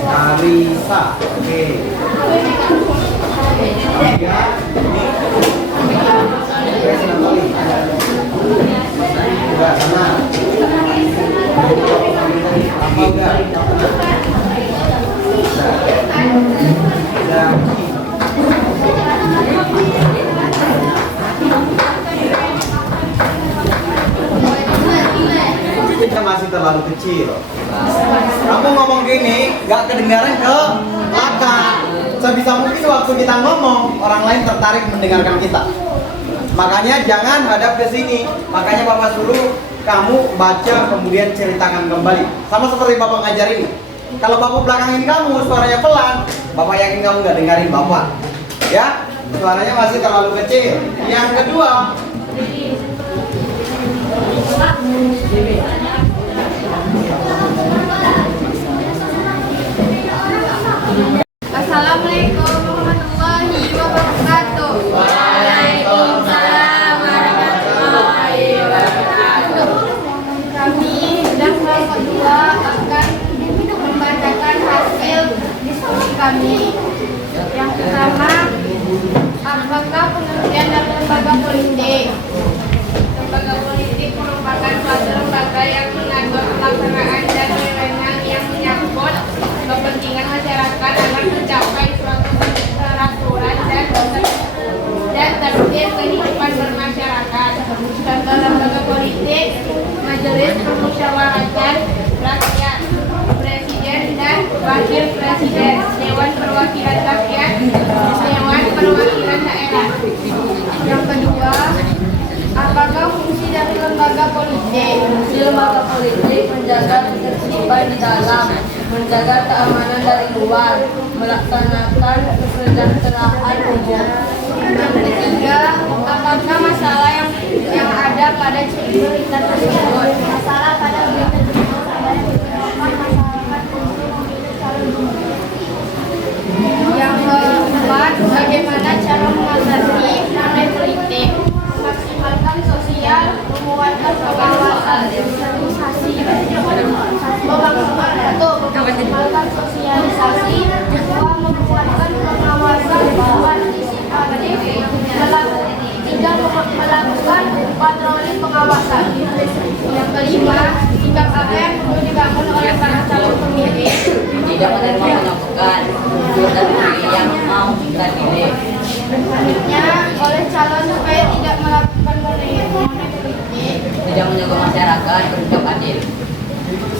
Larissa. Oke. Tiga. Ini senang kali. Enggak, sana. Apa enggak? Udah. Kita masih terlalu kecil. Kamu ngomong gini, nggak kedengaran ke belakang. Sebisa mungkin waktu kita ngomong, orang lain tertarik mendengarkan kita. Makanya jangan hadap ke sini. Makanya Bapak suruh kamu baca kemudian ceritakan kembali. Sama seperti Bapak ngajar ini. Kalau Bapak belakangin kamu, suaranya pelan, Bapak yakin kamu nggak dengerin Bapak. Ya, suaranya masih terlalu kecil. Yang kedua, Assalamualaikum warahmatullahi wabarakatuh. Waalaikumsalam warahmatullahi wabarakatuh. Kami sedang kelompok 2 akan membacakan hasil diskusi kami. Yang pertama, apakah pengertian dari lembaga politik? Lembaga politik merupakan suatu lembaga yang mengatur pelaksanaan dan wewenang yang menyangkut kepentingan masyarakat agar mencapai suatu peraturan dan tertib kehidupan bermasyarakat. Contoh lembaga politik: Majelis Permusyawaratan Rakyat, Presiden dan Wakil Presiden, Dewan Perwakilan Rakyat, Dewan Perwakilan Daerah. Yang kedua, apakah fungsi dari lembaga politik? Fungsi lembaga politik menjaga ketertiban di dalam, menjaga keamanan dari luar, melaksanakan kesejahteraan umum. Yang ketiga, apakah masalah yang ada pada berita tersebut? Masalah pada berita tersebut adalah menyebabkan masyarakat untuk calon gubernur. Yang keempat, bagaimana cara mengatasi money politik? Memaksimalkan sosial tidak menerima penambahan jujur dan memilih yang mau dan pilih. Selanjutnya, oleh calon supaya tidak melakukan money-politik. Tidak menyogok masyarakat, bersikap adil.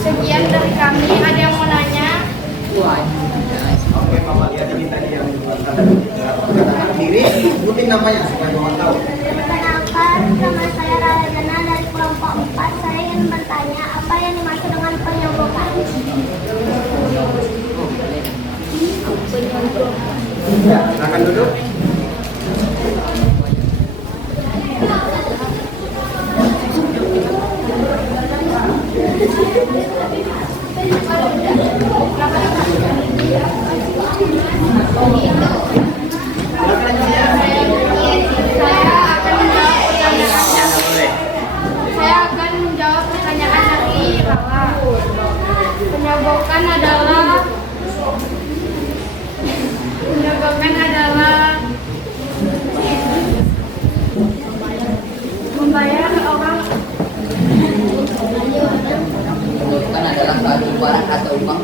Sekian dari kami. Ada yang mau nanya? Oke, Mama lihat ini tadi yang dibuatkan perkataan diri, sebutin namanya supaya Mama tahu. Perkenalkan, nama saya Raladana dari kelompok 4. Saya ingin bertanya apa yang dimaksud dengan penyogokan. Ya, silakan duduk. Saya akan menjawab pertanyaan dari Lala. Penyogokan adalah membayar orang Bukan adalah suatu barang atau uang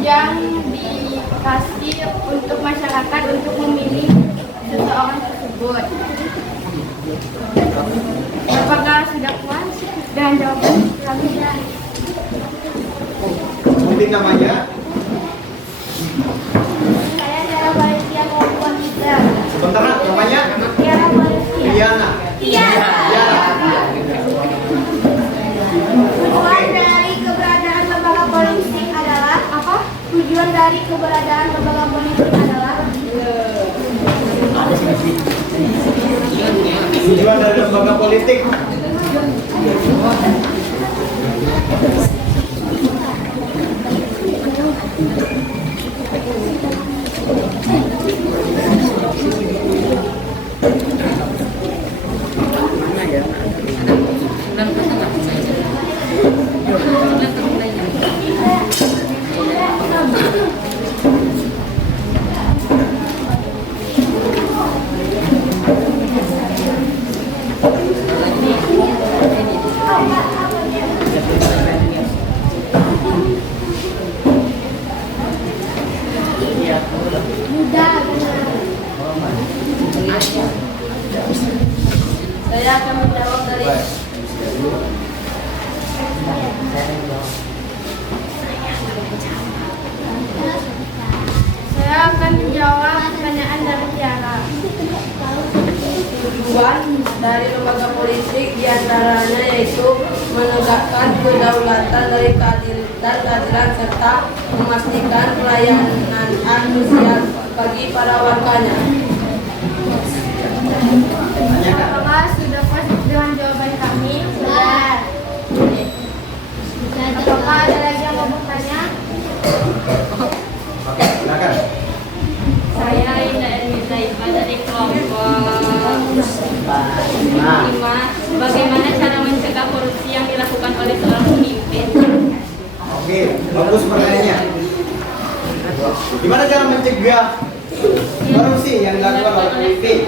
yang dikasih untuk masyarakat untuk memilih seseorang tersebut. Apakah sudah puas dengan jawaban kami? Sebutin namanya. Saya Tiara Valencia Komponita. Sebentar, namanya Tiara Valencia. Diana. Tiara. Tujuan dari keberadaan lembaga politik adalah apa? Tujuan dari keberadaan lembaga politik adalah Tujuan dari lembaga politik. Saya akan menjawab dari Saya akan menjawab pertanyaan dari Tiara. Tujuan dari lembaga politik diantaranya yaitu menegakkan kedaulatan dari keadilan serta memastikan pelayanan sosial bagi para warganya. Apakah sudah puas dengan jawaban kami? Sudah. Apakah ada lagi yang mau bertanya? Oke, silakan. Saya Indah Ermita Iba dari kelompok 5. Bagaimana cara mencegah korupsi yang dilakukan oleh seorang pemimpin? Oke, bagus pertanyaannya. Gimana cara mencegah korupsi yang dilakukan oleh pemimpin?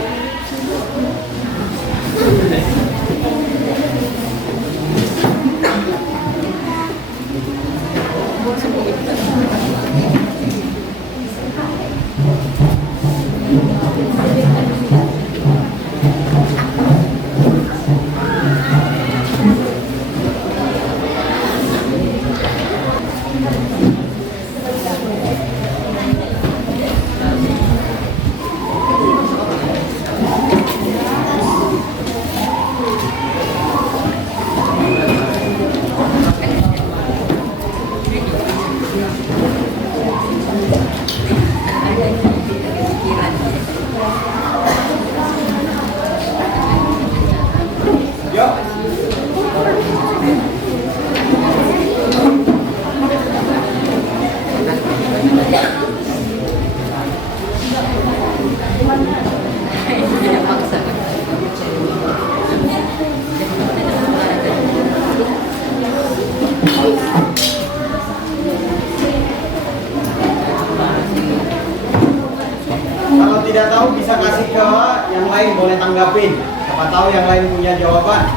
Kalau tidak tahu bisa kasih ke yang lain, boleh tanggapin. Siapa tahu yang lain punya jawaban.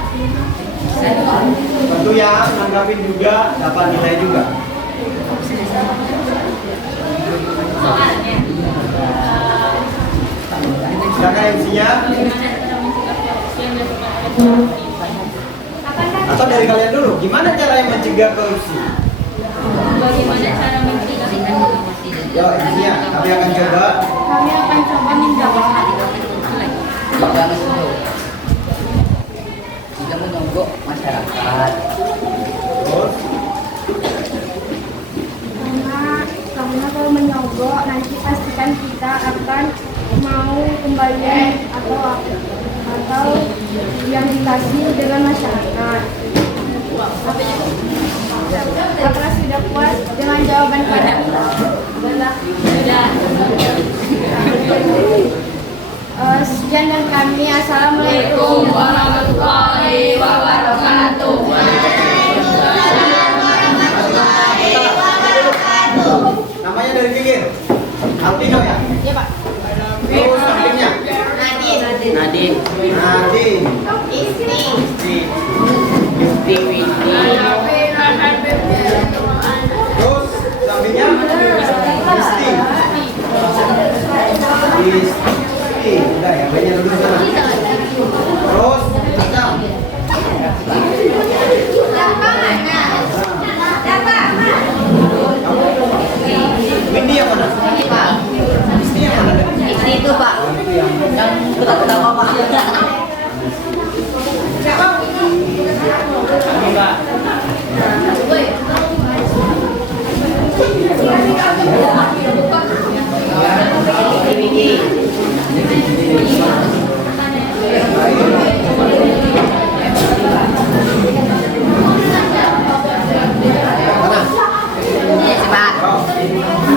Tentu ya, tanggapin juga dapat nilai juga. Silakan MC-nya. Atau dari kalian dulu, gimana caranya mencegah korupsi? Bagaimana cara mencegah korupsi? Yo, MC-nya, kami akan coba. Kami akan coba menjawab. Jika menunggu masyarakat. Terus, Karena kalau menyogok nanti pastikan kita akan mau kembalian atau yang dikasih dengan masyarakat. Apakah sudah puas dengan jawaban kita? Sekian dari kami. Assalamualaikum warahmatullahi wabarakatuh. namanya dari pinggir. Altino ya? Iya Pak. Terus sampingnya? Nadine. Nadine. Isti. Windy. Terus sampingnya? Isti. Isti. Udah ya, banyak dulu sana. Terus, Acam. Windy yang mana? Isti yang mana? Istri itu Pak. Yang ketawa-ketawa Pak.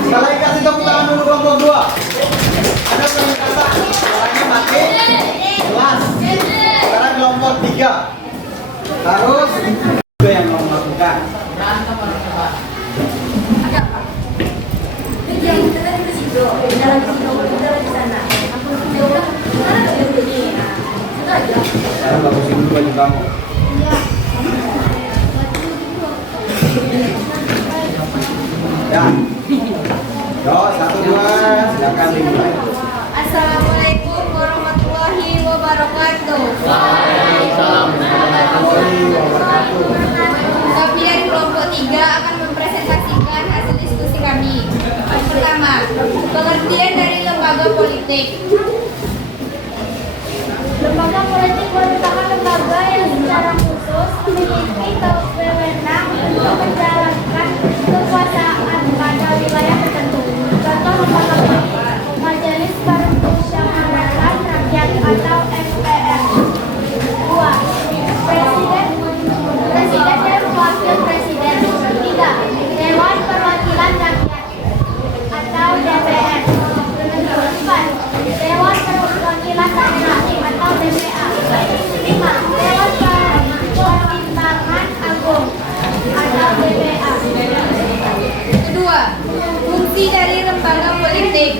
Sekali lagi kasih tepuk tangan dulu kelompok 2. Ada peningkatan, suaranya makin jelas. Sekarang kelompok 3 harus juga yang mau melakukan. Sekarang bagusin dulu baju kamu. Ya. Yo, 1, 2, silakan dimulai. Assalamualaikum warahmatullahi wabarakatuh. Waalaikumsalam warahmatullahi wabarakatuh. Kami dari kelompok 3 akan mempresentasikan hasil diskusi kami. Yang pertama, pengertian dari lembaga politik. Lembaga politik merupakan lembaga yang secara khusus memiliki wewenang untuk menjalankan kekuasaan pada wilayah tertentu. Contoh lembaga politik, Majelis Permusyawaratan Rakyat atau MPR. 2. Presiden dan Wakil Presiden. 3. Dewan Perwakilan Rakyat atau DPR. 4. Dewan Perwakilan Daerah atau DPA. 5. Dewan Pertimbangan Agung atau DPA. Kedua, fungsi dari lembaga politik.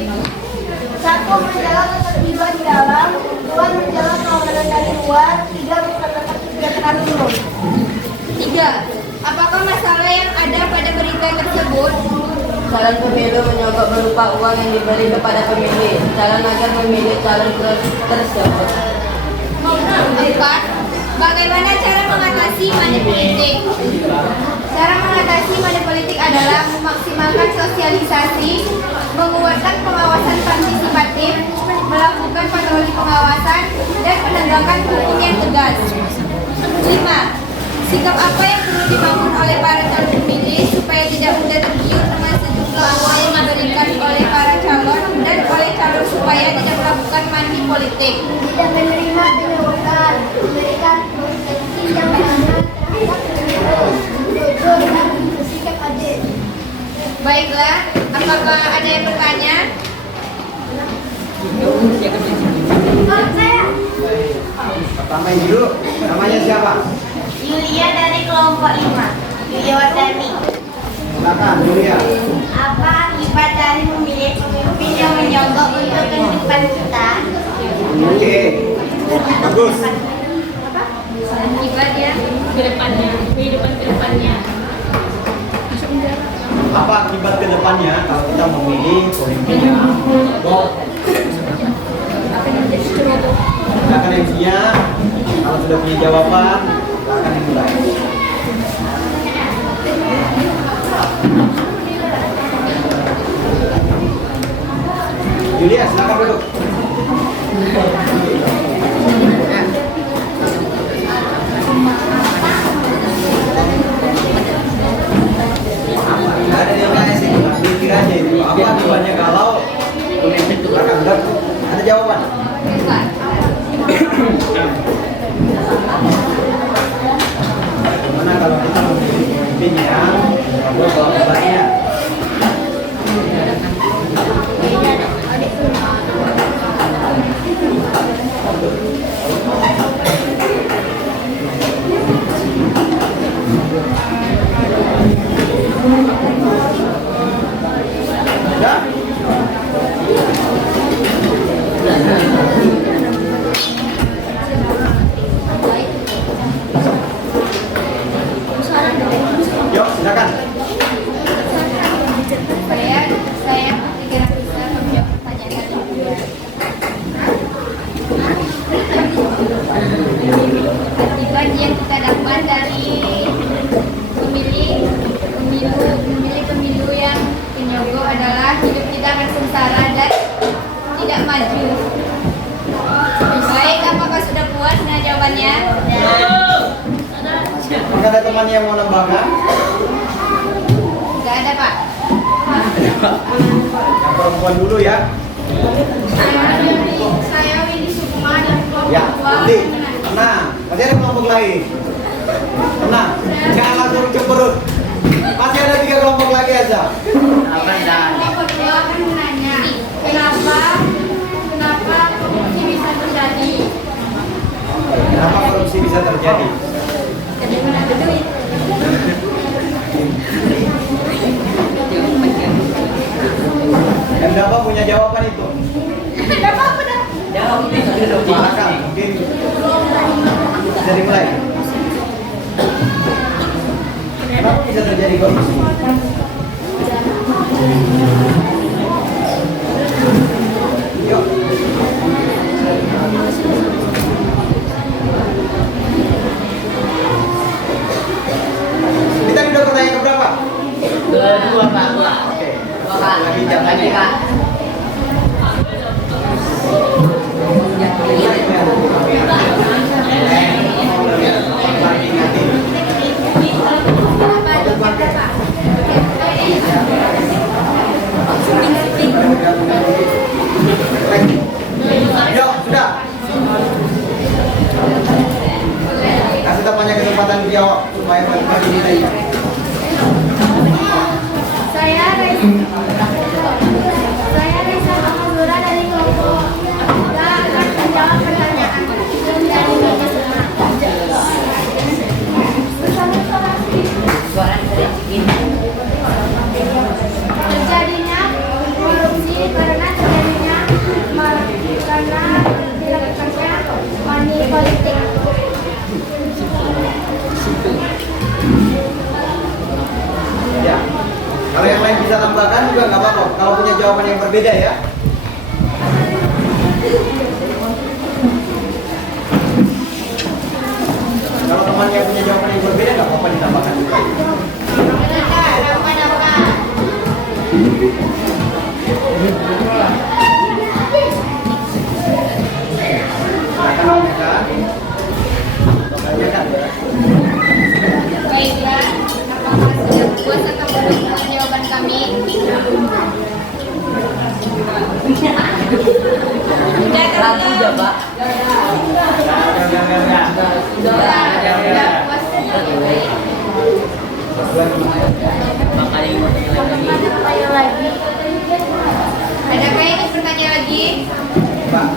1. Menjaga ketertiban di dalam. 2. Menjaga keamanan dari luar. 3. Memperketat kesejahteraan umum. 3. Apakah masalah yang ada pada berita tersebut? Calon pemilu menyogok berupa uang yang diberi kepada pemilih. Calon agar memilih calon tersebut. 4. Bagaimana cara mengatasi money politik? Cara mengatasi money politik adalah memaksimalkan sosialisasi, menguatkan pengawasan partisipatif, melakukan patroli pengawasan, dan penegakan hukum yang tegas. 5. Sikap apa yang perlu dibangun oleh para calon pemilih supaya tidak mudah tergiur dengan sejumlah uang yang diberikan oleh para calon dan oleh calon supaya tidak melakukan money politik. Tidak menerima penyuapan, memberikan konsesi yang benar terhadap jujur dan bersikap adil. Baiklah, apakah ada yang bertanya? Saya. Pertama ini dulu, namanya siapa? Yulia dari kelompok 5. Yulia Wardani. Silakan, Julia. Apa akibat dari memilih pemimpin yang menyogok untuk kehidupan kita? Oke, bagus. Akibat ya Kehidupan kedepannya. Apa akibat ke depannya kalau kita memilih pemimpinnya. Silakan MC-nya. Kalau sudah punya jawaban, silakan dimulai. Julia, silakan duduk. Nggak ada di LKS itu, pikir aja itu. Apa jawabannya kalau ada jawaban? Gimana kalau kita memilih pemimpinnya? Bagus jawabannya. Yuk, silakan. Saya kira bisa menjawab pertanyaan tadi. Kewajiban yang kita dapat dari memilih pemilu yang penyogok adalah hidup kita akan sengsara dan tidak maju. Baik, apakah sudah puas dengan jawabannya? Mungkin ada teman yang mau nambahkan? Tidak ada, Pak. Yang perempuan dulu ya. Saya Windy Sukma dari Ya, kelompok 2. nanti. Tenang, masih ada kelompok lain. Tenang, jangan langsung cemberut. Masih ada 3 kelompok lagi aja. Kelompok 2 akan menanya, kenapa korupsi bisa terjadi? Kenapa korupsi bisa terjadi? Karena ada duit. Dan Bapak punya jawaban itu? Tidak apa-apa dah. Silakan, mungkin bisa dimulai. Kenapa bisa terjadi korupsi? Yuk. Kita udah pertanyaan keberapa? Kedua, Pak. Oke. Pak. Lagi jam lagi. Pak. Yuk, sudah. Kasih tanya kesempatan jawab supaya bagi diri. Saya Reza Mahendra dari kelompok 3 akan menjawab pertanyaan dari media semua. Terjadinya korupsi karena dilakukannya money politik. Ya. Kalau yang lain bisa tambahkan juga nggak apa-apa. Kalau punya jawaban yang berbeda ya. Kalau teman yang punya jawaban yang berbeda nggak apa-apa ditambahkan juga. Silakan tanyakan. Tanyakan ya. Baiklah, apakah sudah puas atau belum dengan jawaban kami? Ragu udah, Pak. Sudah puas. Adakah yang ingin bertanya lagi? Pak.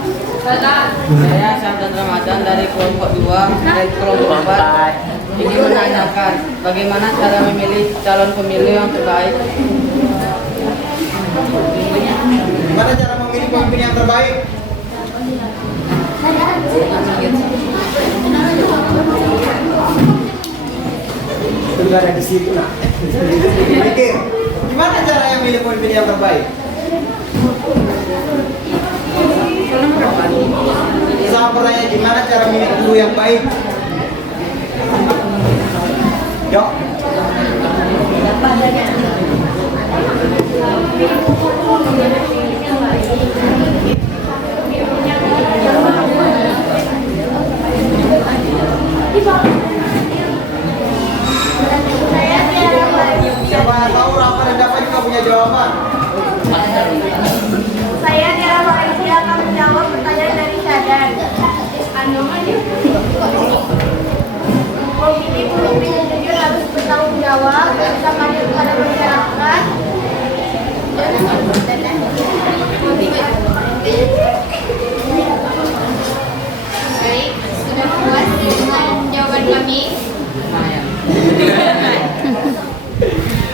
Saya Syamdan Ramadan dari kelompok 2 dan kelompok 4 ingin menanyakan bagaimana cara memilih calon pemilih yang terbaik. Gimana cara memilih pemimpin yang terbaik? Itu nggak ada di situ nak. Pikir. Gimana caranya milih pemimpin yang terbaik? Sama pertanyaan, gimana cara milih guru yang baik? Yuk. Siapa tahu Rafa dan Dafa juga punya jawaban. Saya Tiara Malaysia akan menjawab pertanyaan dari Syadan. Pemimpin yang jujur harus bertanggung jawab, bersama kepada masyarakat. Baik, sudah puas dengan jawaban kami?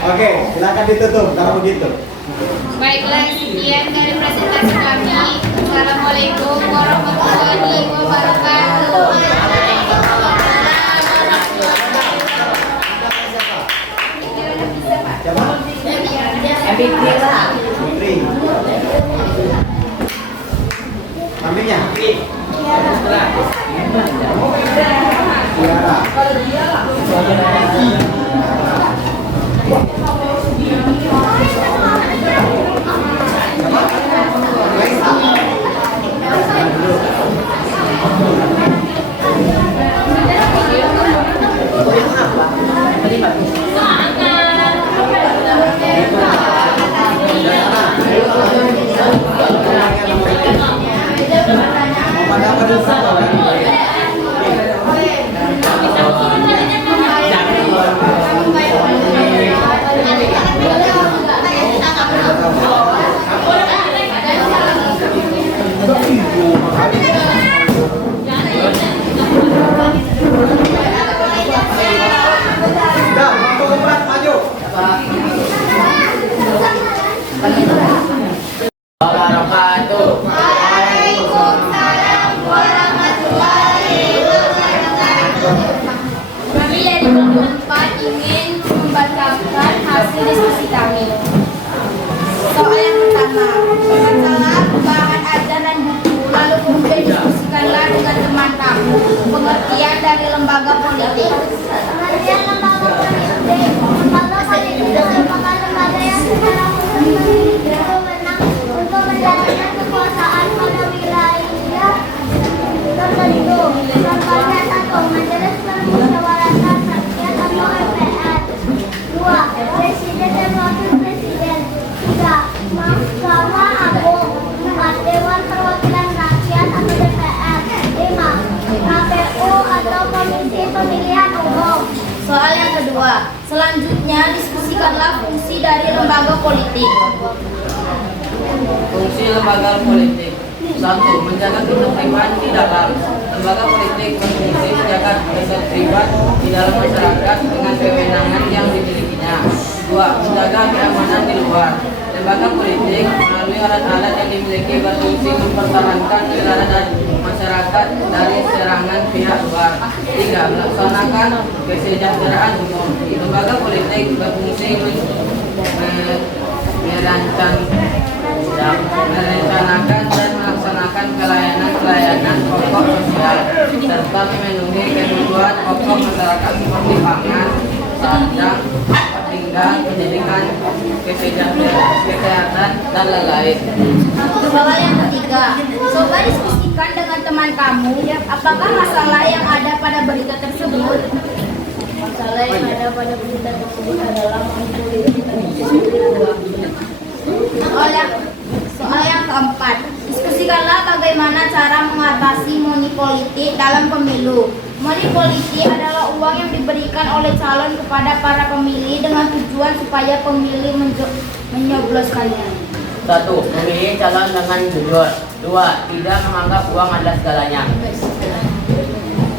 Oke, silakan ditutup kalau begitu. Baiklah, sekian dari presentasi kami. Assalamualaikum warahmatullahi wabarakatuh. Siapa? Fikri lah. Fikri. Ambilnya. Waalaikumsalam warahmatullahi wabarakatuh. Kami dari Kelompok 4 ingin membacakan hasil diskusi kami. Soal yang pertama, masalah bahan ajar dan buku, lalu kemudian diskusikanlah dengan teman kamu pengertian dari lembaga politik. Pengertian lembaga politik. Lembaga politik merupakan lembaga yang secara khusus berwenang untuk menjalankan kekuasaan pada wilayah tertentu. Contohnya 1. Majelis Permusyawaratan Rakyat atau MPR. 2. Presiden dan Wakil Presiden. 3. Mahkamah Agung. 4. Dewan Perwakilan Rakyat atau DPR. 5. KPU atau Komisi Pemilihan Umum. Soal yang kedua, selanjutnya diskusikanlah fungsi dari lembaga politik. Fungsi lembaga politik. 1. Menjaga ketertiban di dalam. Lembaga politik berfungsi menjaga ketertiban di dalam masyarakat dengan kewenangan yang dimilikinya. 2. Menjaga keamanan di luar. Lembaga politik melalui alat-alat yang dimiliki berfungsi mempertahankan negara dan masyarakat dari serangan pihak luar. 3. Melaksanakan kesejahteraan umum. Lembaga politik berfungsi merencanakan dan melaksanakan pelayanan pokok sosial serta memenuhi kebutuhan pokok masyarakat seperti pangan, sandang, tinggal, pendidikan, kesehatan, dan lain-lain. Soal yang ketiga, coba diskusikan dengan teman kamu apakah masalah yang ada pada berita tersebut. Masalah yang ada pada berita tersebut adalah Soal yang keempat, diskusikanlah bagaimana cara mengatasi money politik dalam pemilu. Money politik adalah uang yang diberikan oleh calon kepada para pemilih dengan tujuan supaya pemilih menyobloskannya. 1. Memilih calon dengan jujur. 2. Tidak menganggap uang adalah segalanya.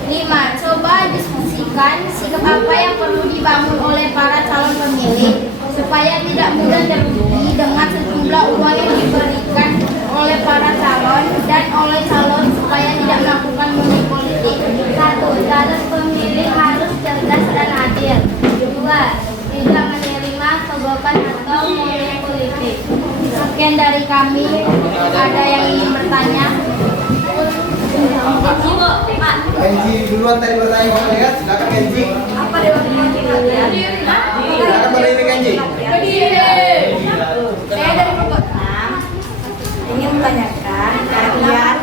5. Coba diskusikan sikap apa yang perlu dibangun oleh para calon pemilih supaya tidak mudah terrugi dengan sejumlah uang yang diberikan oleh para calon dan oleh calon supaya tidak melakukan money politik. 1. Calon pemilih harus cerdas dan adil. 2. Tidak menerima sogokan atau kami ada yang ingin bertanya? Kenji duluan tadi bertanya mau lihat, silakan Kenji. Apa Dewan Pemimpin Rakyat? Silakan berdiri Kenji. Saya dari kelompok 6 ingin menanyakan kalian,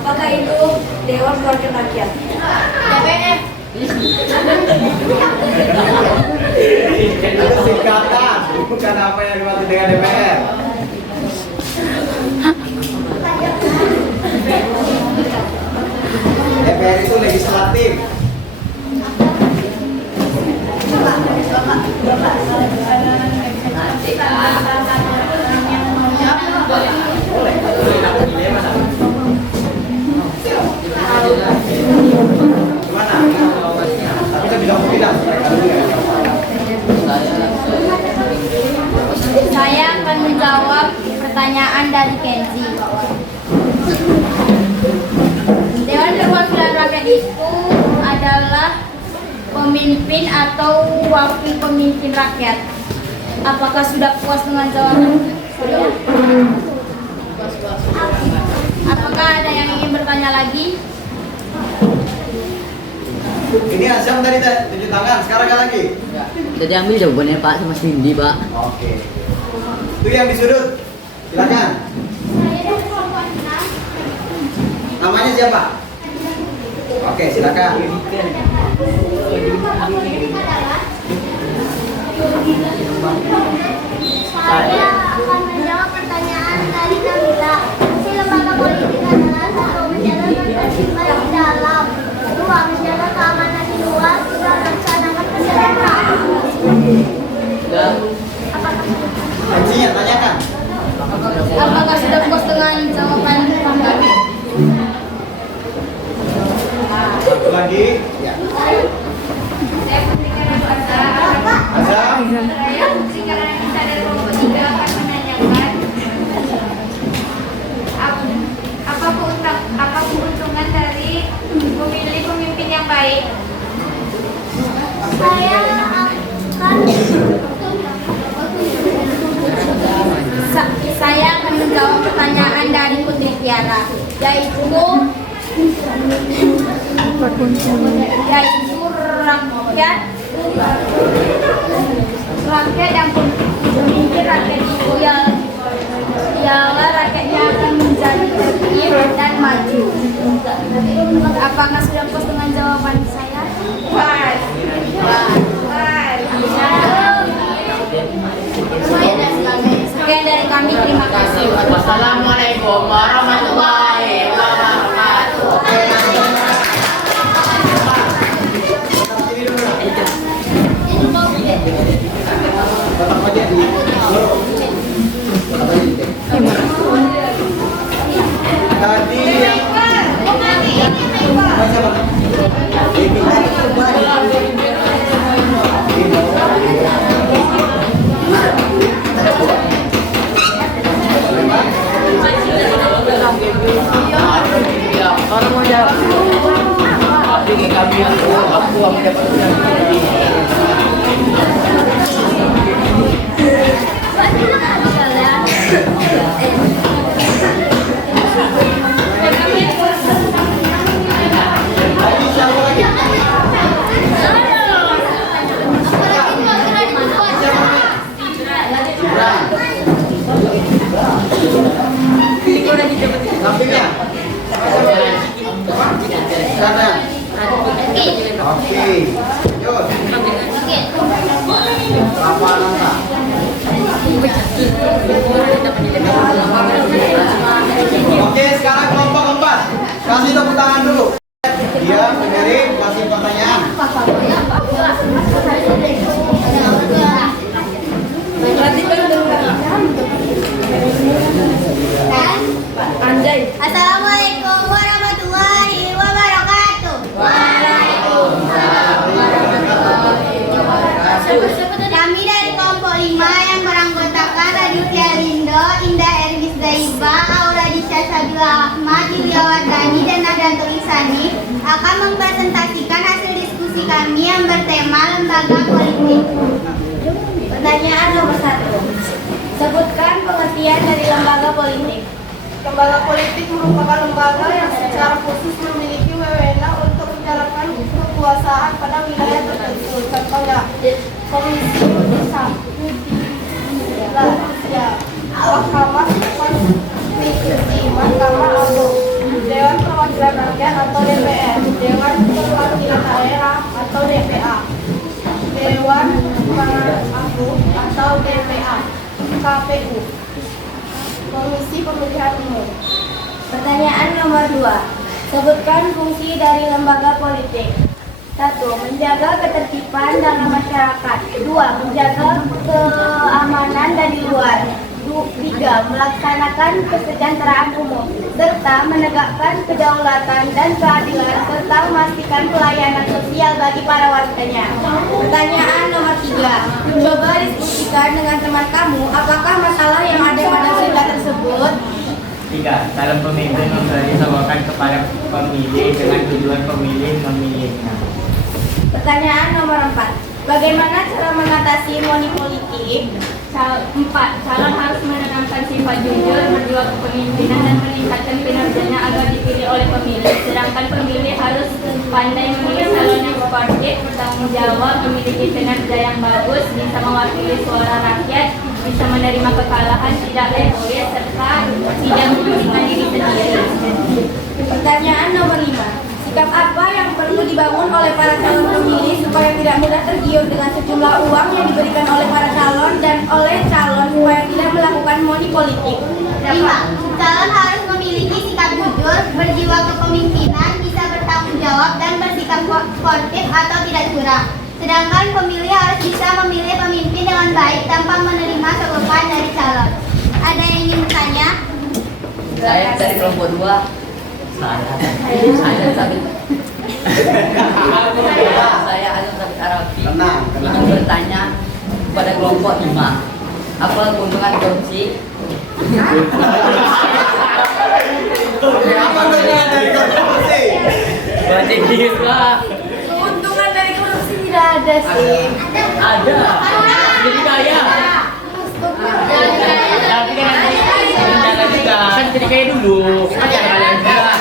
apakah itu Dewan Perwakilan Rakyat? DPR. Itu singkatan, bukan apa yang dimaksud dengan DPR. DPR itu legislatif. Gimana? Tapi saya bilang tidak. Saya akan menjawab pertanyaan dari Kenzi. Dewan Perwakilan Rakyat itu adalah pemimpin atau wakil pemimpin rakyat. Apakah sudah puas dengan jawaban saya? Apakah ada yang ingin bertanya lagi? Ini Azam tadi tunjuk tangan, sekarang kan lagi? Udah diambil jawabannya Pak sama Cindy Pak. Oke. Itu yang di sudut. Silakan. Namanya siapa? Oke, silakan. Saya akan menjawab pertanyaan dari Nabila. Fungsi lembaga politik adalah satu, menjalankan ketertiban di dalam, dua, menjaga keamanan di luar, tiga, melaksanakan kesejahteraan. Kuncinya tanyakan. Apakah sudah puas dengan jawaban kami? Satu lagi. Ya. Azam. Saya sekarang kita dari kelompok 3 akan menanyakan apa keuntungan dari memilih pemimpin yang baik? Saya akan menjawab pertanyaan dari Putri Tiara, yaitu rakyat yang pemimpin rakyat itu ialah rakyatnya akan menjadi tertib dan maju. Apakah sudah puas dengan jawaban saya? Puas. Sekian dari kami, terima kasih. Wassalamualaikum warahmatullahi wabarakatuh. Tadi yang Orang mau jawab. Tapi kami aku mendapat sampingnya. Sana. Oke. Yuk. Apa nanta? Oke, sekarang kelompok 4. Kasih tepuk tangan dulu. Dia mengirim kasih pertanyaan. Assalamualaikum warahmatullahi wabarakatuh. Waalaikumsalam warahmatullahi wabarakatuh. Kami dari kelompok 5 yang beranggotakan Raditya Lindo, Indah Erwis Daiba, Aura Disha Sabila Ahmad, Yulia Wardani, dan Nadanto Insani akan mempresentasikan hasil diskusi kami yang bertema lembaga politik. Pertanyaan nomor 1. Sebutkan pengertian dari lembaga politik. Lembaga politik merupakan lembaga yang secara khusus memiliki wewenang untuk menjalankan kekuasaan pada wilayah tertentu. Contohnya, Komisi Yudisial, Mahkamah Konstitusi, Mahkamah Agung, Dewan Perwakilan Rakyat atau DPR, Dewan Perwakilan Daerah atau DPA, Dewan Perwakilan Agung atau DPA, KPU, Komisi Pemilihan Umum. Pertanyaan nomor 2. Sebutkan fungsi dari lembaga politik. 1. Menjaga ketertiban dalam masyarakat. 2. Menjaga keamanan dari luar. 3. Melaksanakan kesejahteraan umum serta menegakkan kedaulatan dan keadilan serta memastikan pelayanan sosial bagi para warganya. Pertanyaan nomor 3. Coba diskusikan dengan teman kamu apakah masalah yang ada pada cerita tersebut. 3. Dalam pemimpin memberitahukan kepada pemilih dengan tujuan pemilih memilihnya. Pertanyaan nomor 4. Bagaimana cara mengatasi monopoli? 4. Calon harus menanamkan sifat jujur, berjiwa kepemimpinan dan meningkatkan kinerjanya agar dipilih oleh pemilih. Sedangkan pemilih harus pandai memilih calon yang sportif, bertanggung jawab, memiliki kinerja yang bagus, bisa mewakili suara rakyat, bisa menerima kekalahan, tidak egois, serta tidak mementingkan diri sendiri. Pertanyaan nomor 5. Sikap apa yang perlu dibangun oleh para calon pemilih supaya tidak mudah tergiur dengan sejumlah uang yang diberikan oleh para calon dan oleh calon supaya tidak melakukan money politik? 5. Calon harus memiliki sikap jujur, berjiwa kepemimpinan, bisa bertanggung jawab dan bersikap sportif atau tidak curang. Sedangkan pemilih harus bisa memilih pemimpin dengan baik tanpa menerima sogokan dari calon. Ada yang ingin bertanya? Saya dari kelompok 2. Saya Sabit. Saya Azam Sabit Arabi. Ingin bertanya kepada kelompok 5. Apa keuntungan korupsi? Apa keuntungan dari korupsi? Berarti gila. Keuntungan dari korupsi tidak ada sih. Ada. Jadi kaya. Tapi kan jangan juga kan jadi kaya dulu. Kan jangan kalian juga.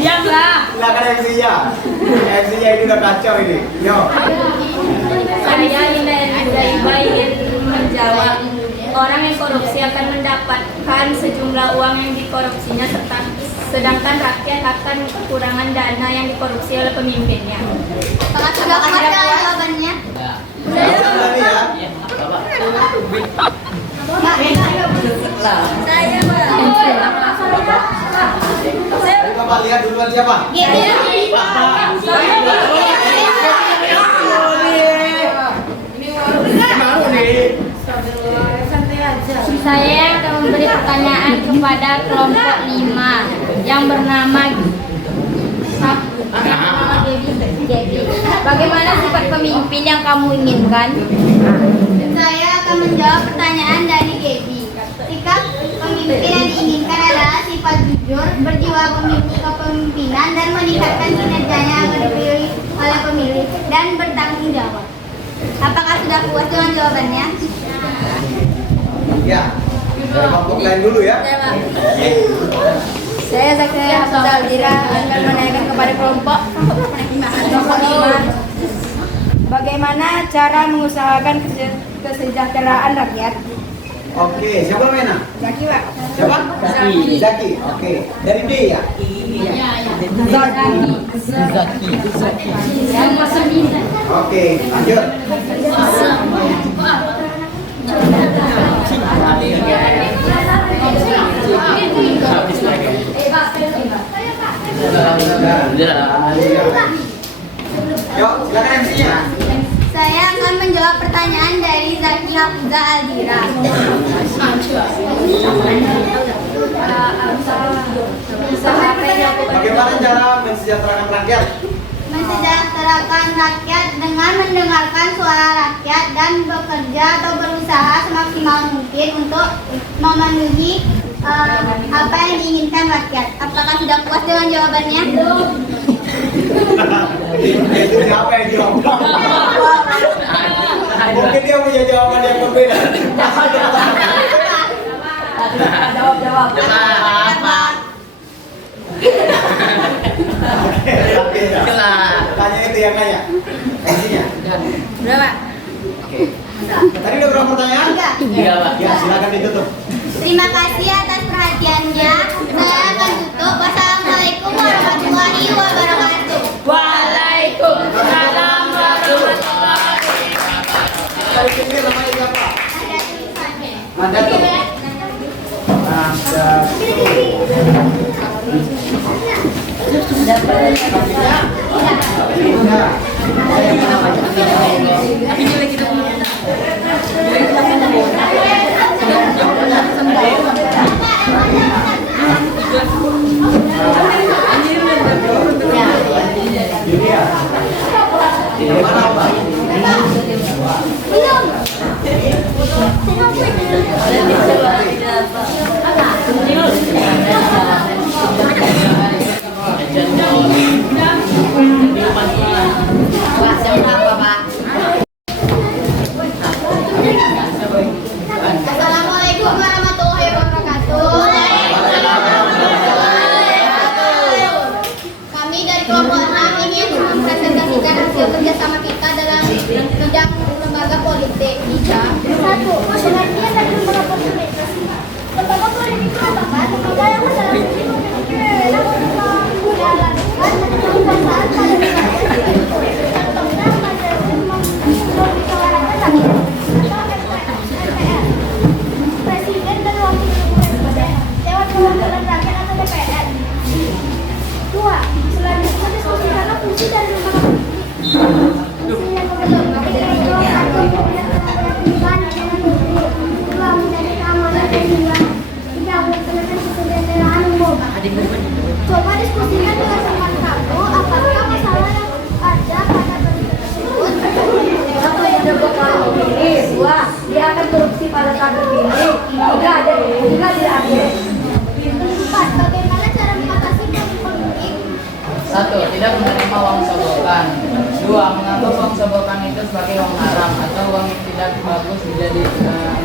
Diam lah. Silakan MC-nya. MC-nya ini udah kacau ini. Yo. Saya Linda Elizaiba ingin menjawab. Orang yang korupsi akan mendapatkan sejumlah uang yang dikorupsinya sedangkan rakyat akan kekurangan dana yang dikorupsi oleh pemimpinnya. Sangat sudah puas dengan jawabannya? Berani ya. Coba lihat duluan siapa? Saya akan memberi pertanyaan kepada kelompok 5 yang bernama Gaby. Bagaimana sifat pemimpin yang kamu inginkan? Saya akan menjawab pertanyaan dari Gaby. Sikap pemimpin yang diinginkan adalah sifat jujur, berjiwa kepemimpinan dan meningkatkan kinerjanya agar dipilih oleh pemilih dan bertanggung jawab. Apakah sudah puas dengan jawabannya? Ya. Dari kelompok lain dulu ya. Saya Zakria Hamzaldira akan menanyakan kepada kelompok 5. Bagaimana cara mengusahakan kesejahteraan rakyat? Oke, siapa namanya? Zaki, Pak. Siapa? Zaki. Oke. Dari D ya? Oke, lanjut. Yuk, silakan MC-nya. Saya akan menjawab pertanyaan dari Zaki Hafizah Aldira. Bagaimana cara mensejahterakan rakyat? Mensejahterakan rakyat dengan mendengarkan suara rakyat dan bekerja atau berusaha semaksimal mungkin untuk memenuhi apa yang diinginkan rakyat. Apakah sudah puas dengan jawabannya? Itu siapa yang jawab? Mungkin dia punya jawaban yang berbeda. Jawab. Apa? Tanya itu yang nanya. Isinya. Berapa? Oke. Tadi udah berapa pertanyaan? Tiga, Pak. Ya, silakan ditutup. Terima kasih atas perhatiannya. Saya akan tutup. Wassalamualaikum warahmatullahi wabarakatuh. Waalaikumsalam warahmatullahi Dari sini namanya siapa? Ada tulisannya. Ada tuh. Assalamualaikum warahmatullahi wabarakatuh. Kami dari kelompok 6 ingin mempresentasikan hasil kerjasama kita dalam bidang lembaga politik. Satu, pengertian dari lembaga politik. Lembaga politik itu adalah lembaga yang adalah memiliki wewenang untuk menjalankan kekuasaan pada wilayah. Contohnya memusyawarahkan rakyat. Presiden dan wakil presiden lewat perwakilan rakyat atau DPR. 2. Selanjutnya diskusikan fungsi dari lembaga politik. Fungsi yang menjadi keamanan dan juga tidak melaksanakan kesejahteraan umum. Coba diskusikan dengan teman kamu apakah masalah yang ada pada berita tersebut. Satu, yang bakal memilih. Dua, dia akan korupsi pada saat berpilih. Tiga, tidak adil. 4. Bagaimana cara mengatasi konflik? Satu, tidak menerima uang sogokan. Dua, menganggap uang sogokan itu sebagai uang haram atau uang yang tidak bagus menjadi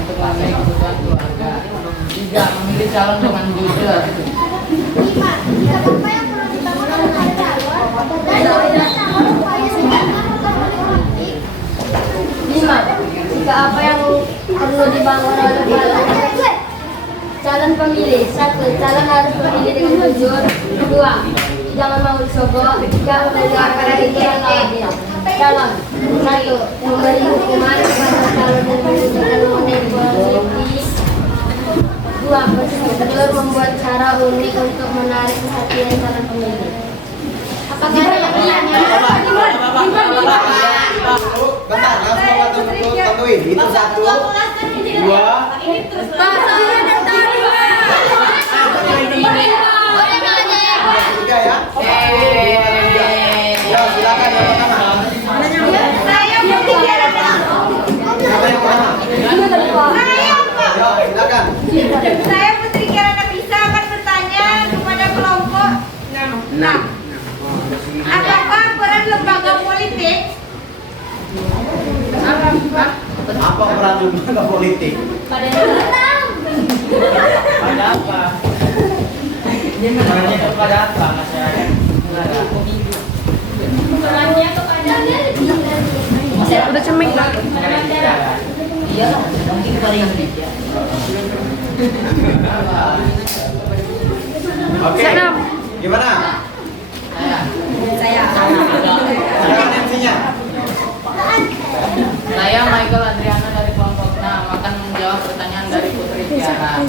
untuk memenuhi kebutuhan keluarga. Tiga, memilih calon dengan jujur. 5. Apa yang perlu dibangun oleh calon dan bagaimana upaya sekarang konflik? 5. Jika apa yang perlu dibangun oleh calon pemilih. 1. Calon harus memilih dengan jujur. 2. Jangan mau disogok. 3. Menegakkan itu yang adil. Calon 1. Memberi hukuman kepada calon dan menunjukkan mengenai politik. 2. Berstruktur membuat cara unik untuk menarik perhatian calon pemilih. Apakah ada yang lainnya? Bentar, langsung tentuin. Itu 1, 2. Tiga ya. 1, 2, 3. Ya, silakan yang pertama. Saya Mutiara Siapa yang pertama? Ya, silakan. Saya Putri Kirana Bisa akan bertanya kepada kelompok 6. Apakah peran lembaga politik? Apa peran lembaga politik? Pada apa? Perannya kepada apa masyarakat? Perannya kepada Udah cemik lah. Iya, mungkin kepada Indonesia. Oke. Gimana? Saya. Silakan MC-nya. Saya Michael Adriana dari kelompok 6 akan menjawab pertanyaan dari Putri Tiara.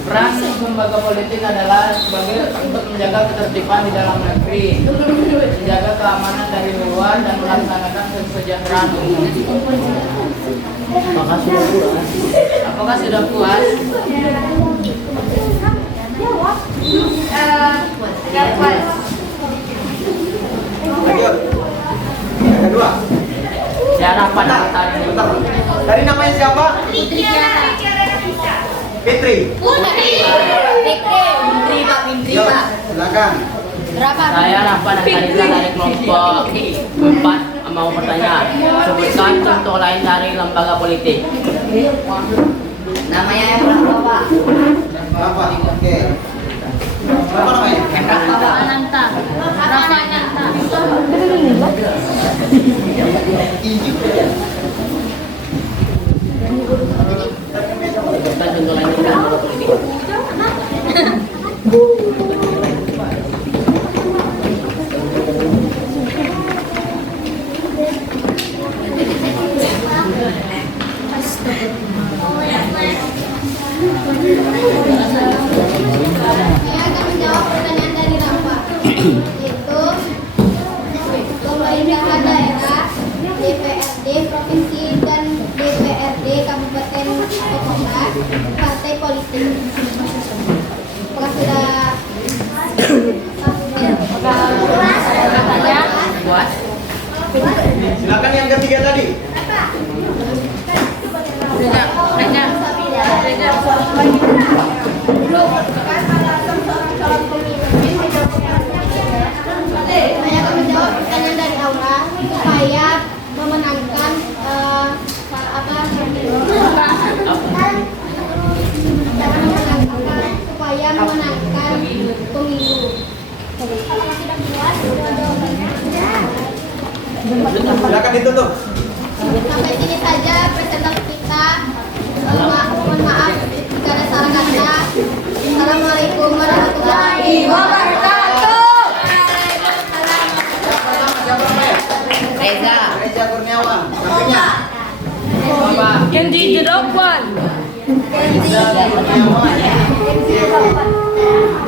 Peran lembaga politik adalah sebagai untuk menjaga ketertiban di dalam negeri, menjaga keamanan dari luar dan melaksanakan kesejahteraan umum. Apakah sudah puas? Tidak puas. Lanjut. Yang kedua. Tiara pada Bentar, tadi. bentar. Tadi namanya siapa? Kirana Bisa. Fitri. Putri. Ya, silakan. Saya Rafa dan Karisa dari kelompok 4 mau bertanya. Sebutkan contoh lain dari lembaga politik. Namanya Emrah Bapak. Berapa? Oke. Berapa namanya? Emrah Bapak. Ananta. Rafa Ananta. Kita contoh lanjutkan dulu politik. Saya akan menjawab pertanyaan dari Rafa, yaitu pemerintahan daerah, DPRD provinsi dan DPRD kabupaten atau kota, partai politik. Apakah sudah Puas? Silakan yang ketiga tadi. Saya akan menjawab pertanyaan dari Aura supaya memenangkan supaya memenangkan pemilu. Silakan ditutup. Sampai sini saja presentasi kita. Mohon maaf jika ada salah kata. Assalamualaikum warahmatullahi wabarakatuh. Siapa namanya? Reza. Reza Kurniawan. Sampingnya. Kenji Jedokwan. Reza Kurniawan.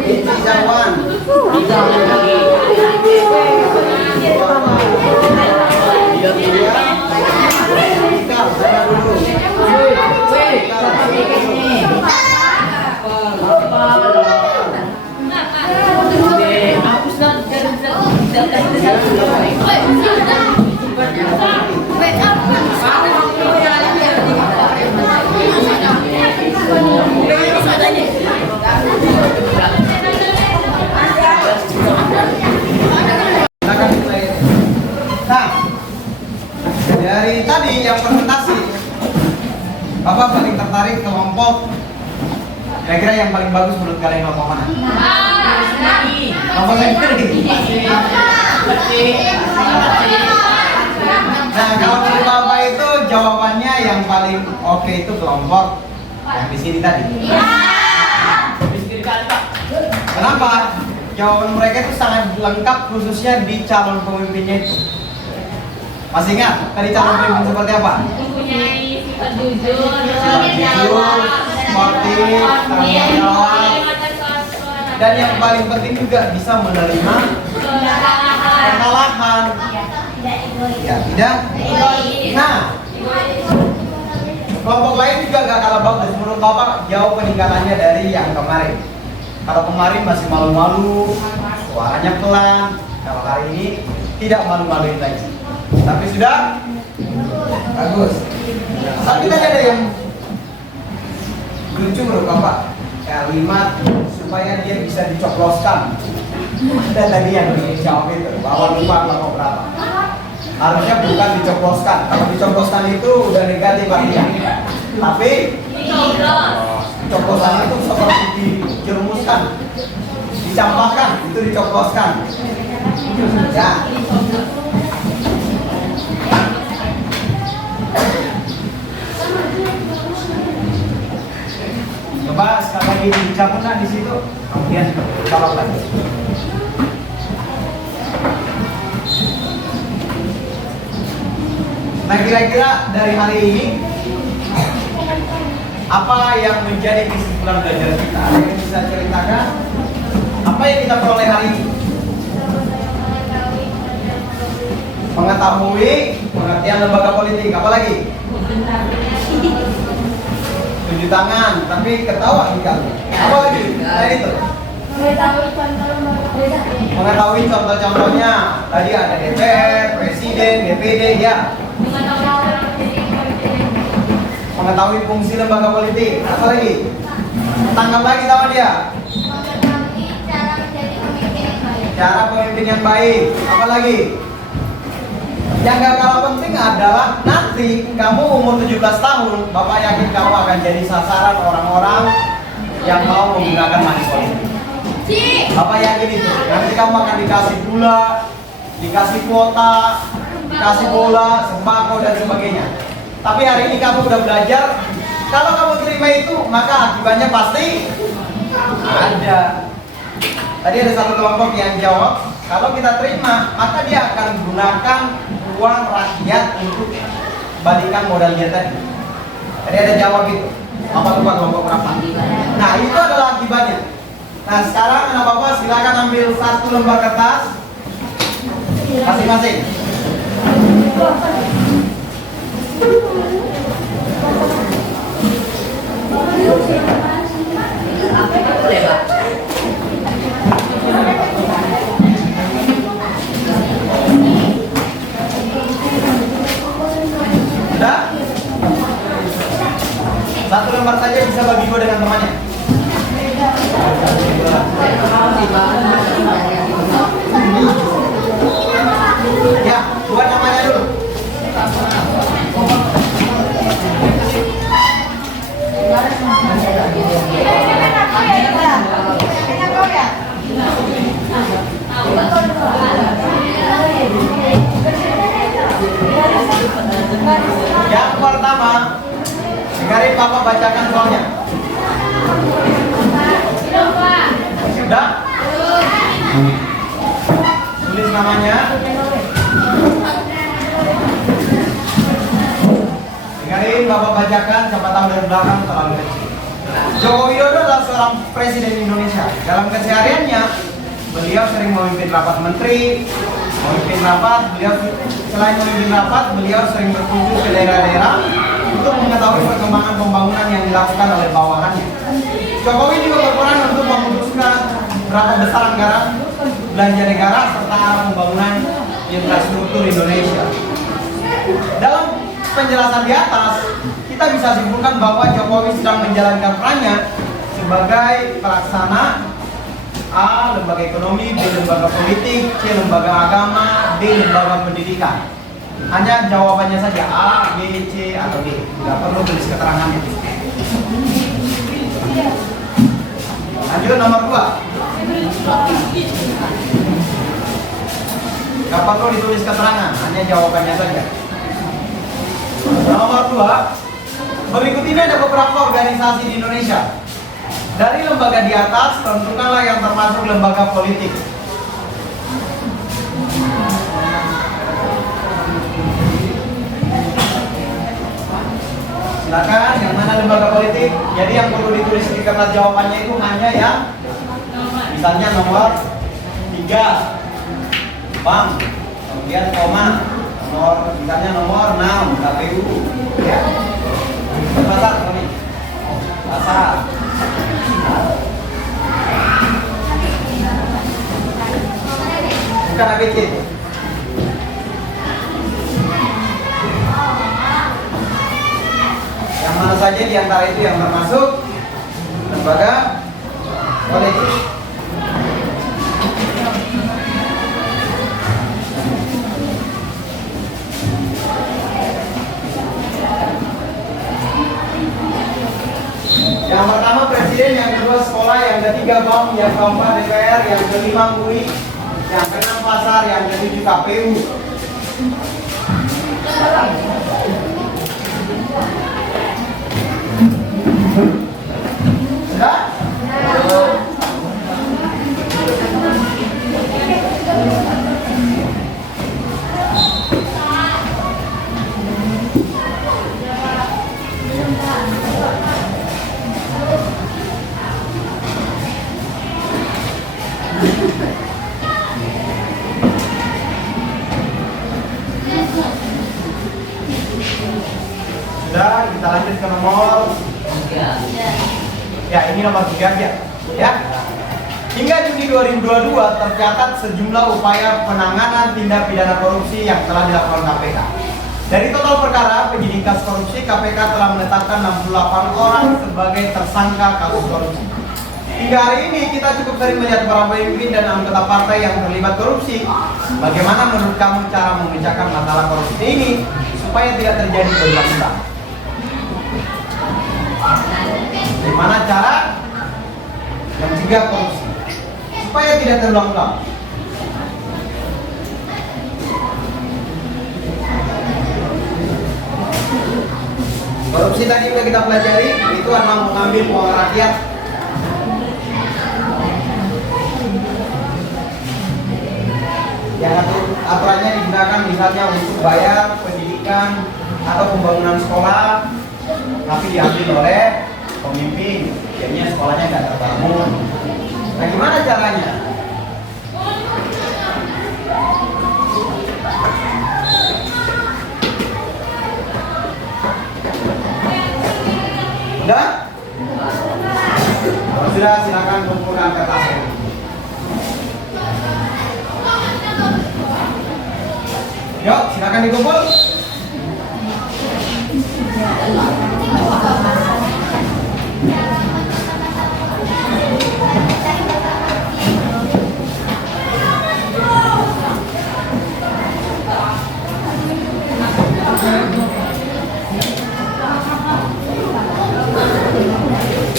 Reza Zawan. Nah, dari tadi yang presentasi, Bapak paling tertarik kelompok kira-kira yang paling bagus menurut kalian kelompok mana? Kelompok sendiri. Nah, kalau menurut Bapak itu jawabannya yang paling oke itu kelompok yang di sini tadi. Kenapa? Jawaban mereka itu sangat lengkap khususnya di calon pemimpinnya itu. Masih ingat tadi calon pemimpin seperti apa? Mempunyai sifat jujur, Sportif, tanggung jawab, dan yang paling penting juga bisa menerima kekalahan. Ya, tidak? Nah, kelompok lain juga gak kalah bagus. Menurut Bapak jauh peningkatannya dari yang kemarin. Kalau kemarin masih malu-malu, suaranya pelan. Kalau hari ini tidak malu-maluin lagi. Tapi sudah bagus. Tapi tadi ada yang lucu menurut Bapak, kalimat supaya dia bisa dicoploskan. Ada tadi yang dijawab itu, bahwa lupa kelompok berapa. Harusnya bukan dicoploskan. Kalau dicoploskan itu udah negatif artinya. Tapi coplosan itu seperti dijerumuskan, dicampakkan, itu dicoploskan. Ya. Coba sekali lagi dicampur di situ, kemudian jawab lagi. Nah, kira-kira dari hari ini apa yang menjadi kesimpulan belajar kita? Ada yang bisa ceritakan apa yang kita peroleh hari ini? Mengetahui pengertian lembaga politik, apa lagi? Tunjuk tangan, tapi ketawa ikan. Apa lagi? Nah itu. Mengetahui contoh-contohnya. Tadi ada DPR, Presiden, DPD, ya. Mengetahui fungsi lembaga politik. Apa lagi? Tangkap lagi sama dia. Mengetahui cara menjadi pemimpin yang baik. Cara pemimpin yang baik. Apa lagi? Yang gak kalah penting adalah nanti kamu umur 17 tahun, Bapak yakin kamu akan jadi sasaran orang-orang yang mau menggunakan money politik. Bapak yakin itu. Nanti kamu akan dikasih gula, dikasih kuota, dikasih bola, sembako dan sebagainya. Tapi hari ini kamu udah belajar, kalau kamu terima itu maka akibatnya pasti ada. Tadi ada satu kelompok yang jawab, kalau kita terima maka dia akan gunakan uang rakyat untuk balikan modal dia tadi. Tadi ada jawab itu. Apa lupa kelompok berapa? Nah itu adalah akibatnya. Nah sekarang anak bapak silakan ambil satu lembar kertas masing-masing. Sudah? Satu lembar saja bisa bagi dua dengan temannya. Ya, buat namanya dulu. Yang pertama, sekarang Papa bacakan soalnya. Sudah? Tulis namanya. Dengarin Bapak bacakan, siapa tahu dari belakang terlalu kecil. Joko Widodo adalah seorang presiden Indonesia. Dalam kesehariannya, beliau sering memimpin rapat menteri, selain memimpin rapat, beliau sering berkunjung ke daerah-daerah untuk mengetahui perkembangan pembangunan yang dilakukan oleh bawahannya. Jokowi juga berperan untuk memutuskan berapa besar anggaran belanja negara serta pembangunan infrastruktur Indonesia. Dalam penjelasan di atas, kita bisa simpulkan bahwa Jokowi sedang menjalankan perannya sebagai pelaksana A. Lembaga ekonomi, B. Lembaga politik, C. Lembaga agama, D. Lembaga pendidikan. Hanya jawabannya saja A, B, C, atau D. Tidak perlu tulis keterangannya. Lanjut nomor 2. Tidak perlu ditulis keterangan, hanya jawabannya saja. Nomor 2. Berikut ini ada beberapa organisasi di Indonesia. Dari lembaga di atas, tentukanlah yang termasuk lembaga politik. Silakan, yang mana lembaga politik? Jadi yang perlu ditulis di kertas jawabannya itu hanya yang misalnya nomor 3 bank, kemudian koma, misalnya nomor 6 KPU, ya. Pasar kami. Pasar. Bukan ABC. Yang mana saja di antara itu yang termasuk lembaga politik. Yang pertama presiden, yang kedua sekolah, yang ketiga bank, yang keempat DPR, yang kelima UI, yang keenam pasar, yang ketujuh KPU. Sudah? Sudah, kita lanjut ke nomor 3. Ya, ini nomor 3 aja. Ya. Hingga Juni 2022 tercatat sejumlah upaya penanganan tindak pidana korupsi yang telah dilakukan KPK. Dari total perkara penyidik kasus korupsi, KPK telah menetapkan 68 orang sebagai tersangka kasus korupsi. Hingga hari ini kita cukup sering melihat para pemimpin dan anggota partai yang terlibat korupsi. Bagaimana menurut kamu cara memecahkan masalah korupsi ini supaya tidak terjadi berulang-ulang? Bagaimana cara mencegah korupsi supaya tidak terulang-ulang? Korupsi tadi sudah kita pelajari, itu adalah mengambil uang rakyat. Yang aturannya digunakan misalnya untuk bayar pendidikan atau pembangunan sekolah, tapi diambil oleh pemimpin, jadinya sekolahnya nggak terbangun. Nah, gimana caranya? Udah? Kalau sudah, silakan kumpulkan kertasnya. Yuk, silakan dikumpul.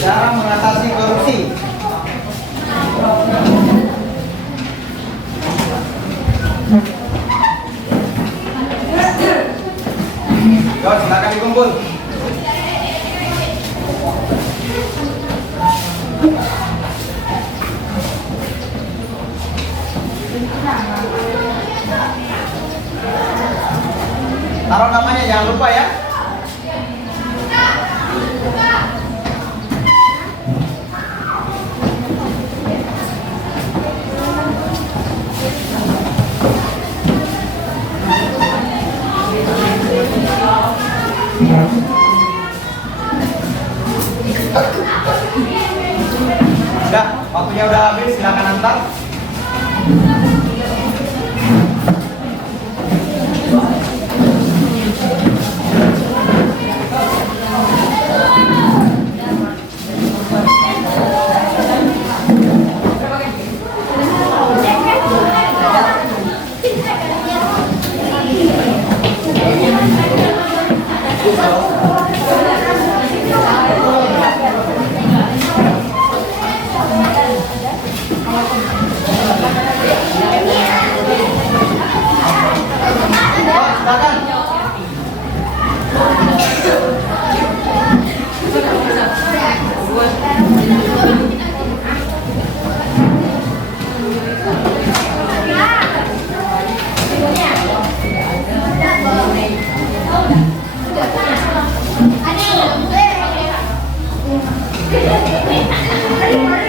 Cara mengatasi korupsi. Yuk, silakan dikumpul. Taruh namanya, jangan lupa ya. Udah, waktunya udah habis, silakan antar.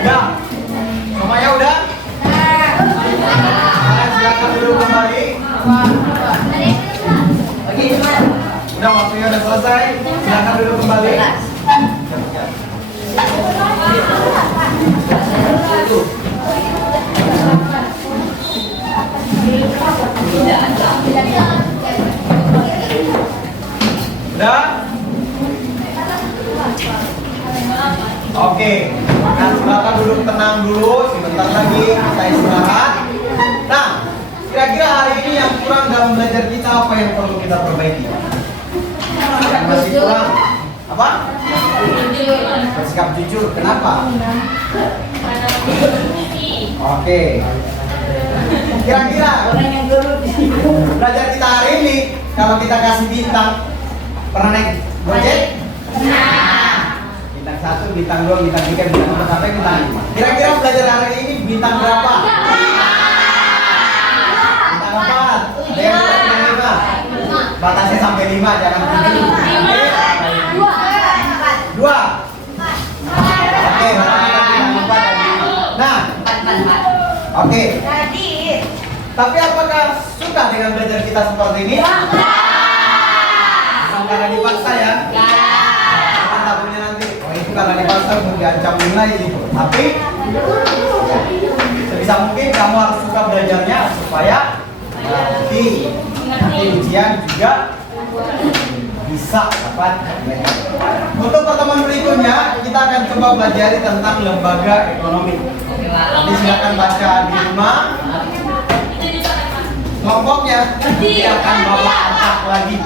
Udah? Semuanya udah? Kalian silakan duduk kembali. Udah, waktunya udah selesai. Silakan duduk kembali. Udah? Oke. Nah, silakan duduk tenang dulu. Sebentar lagi kita istirahat. Nah, kira-kira hari ini yang kurang dalam belajar kita apa yang perlu kita perbaiki? Yang masih kurang apa? Bersikap jujur. Kenapa? Oke. Kira-kira belajar kita hari ini, kalau kita kasih bintang, pernah naik Gojek? Bintang 1, bintang 2, bintang 3, bintang 4 sampai bintang 5. Kira-kira belajar hari ini bintang berapa? Bintang 4. Ada yang bintang 5? Batasnya sampai 5, jangan tinggi. 2. Oke, bintang 4 dan 5. Nah, oke. Tapi apakah suka dengan belajar kita seperti ini? Bukan karena dipaksa ya? Jangan takutnya nanti, oh itu karena dipaksa untuk diancam nilai gitu. Tapi sebisa mungkin kamu harus suka belajarnya supaya nanti ujian juga bisa dapat nilainya. Untuk pertemuan berikutnya kita akan coba pelajari tentang lembaga ekonomi. Nanti silakan baca di rumah. Kelompoknya nanti akan bapak acak lagi.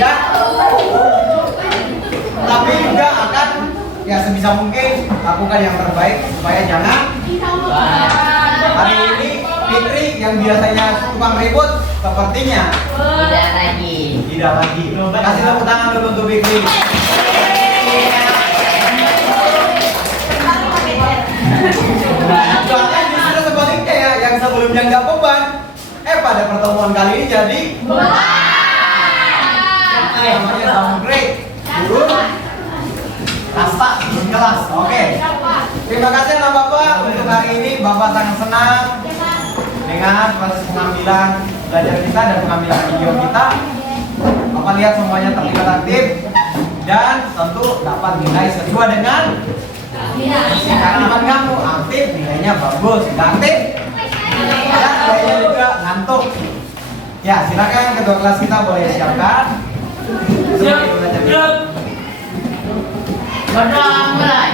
Ya. Tapi juga akan ya sebisa mungkin lakukan yang terbaik supaya jangan hari ini Fitri yang biasanya tukang ribut sepertinya Tidak lagi. tidak lagi. Kasih tepuk tangan dulu untuk Fitri. Bahkan justru sebaliknya ya, yang sebelumnya nggak beban, pada pertemuan kali ini jadi namanya downgrade, turun kasta, turun kelas. Oke. Terima kasih anak bapak untuk hari ini. Bapak sangat senang dengan proses pengambilan belajar kita dan pengambilan video kita. Bapak lihat semuanya terlibat aktif dan tentu dapat nilai sesuai dengan karena kamu aktif nilainya bagus, nggak aktif ya nilainya juga ngantuk. Ya silakan kedua kelas kita boleh siapkan. Siap. Berdoa mulai.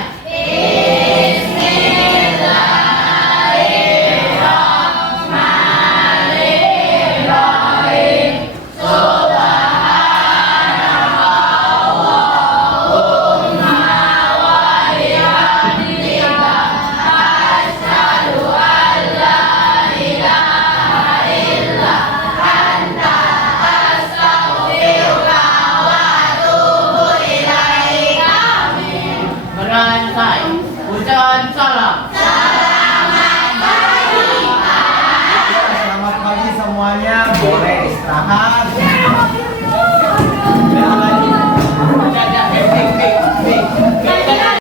Ucapan salam. Selamat pagi semuanya, boleh istirahat.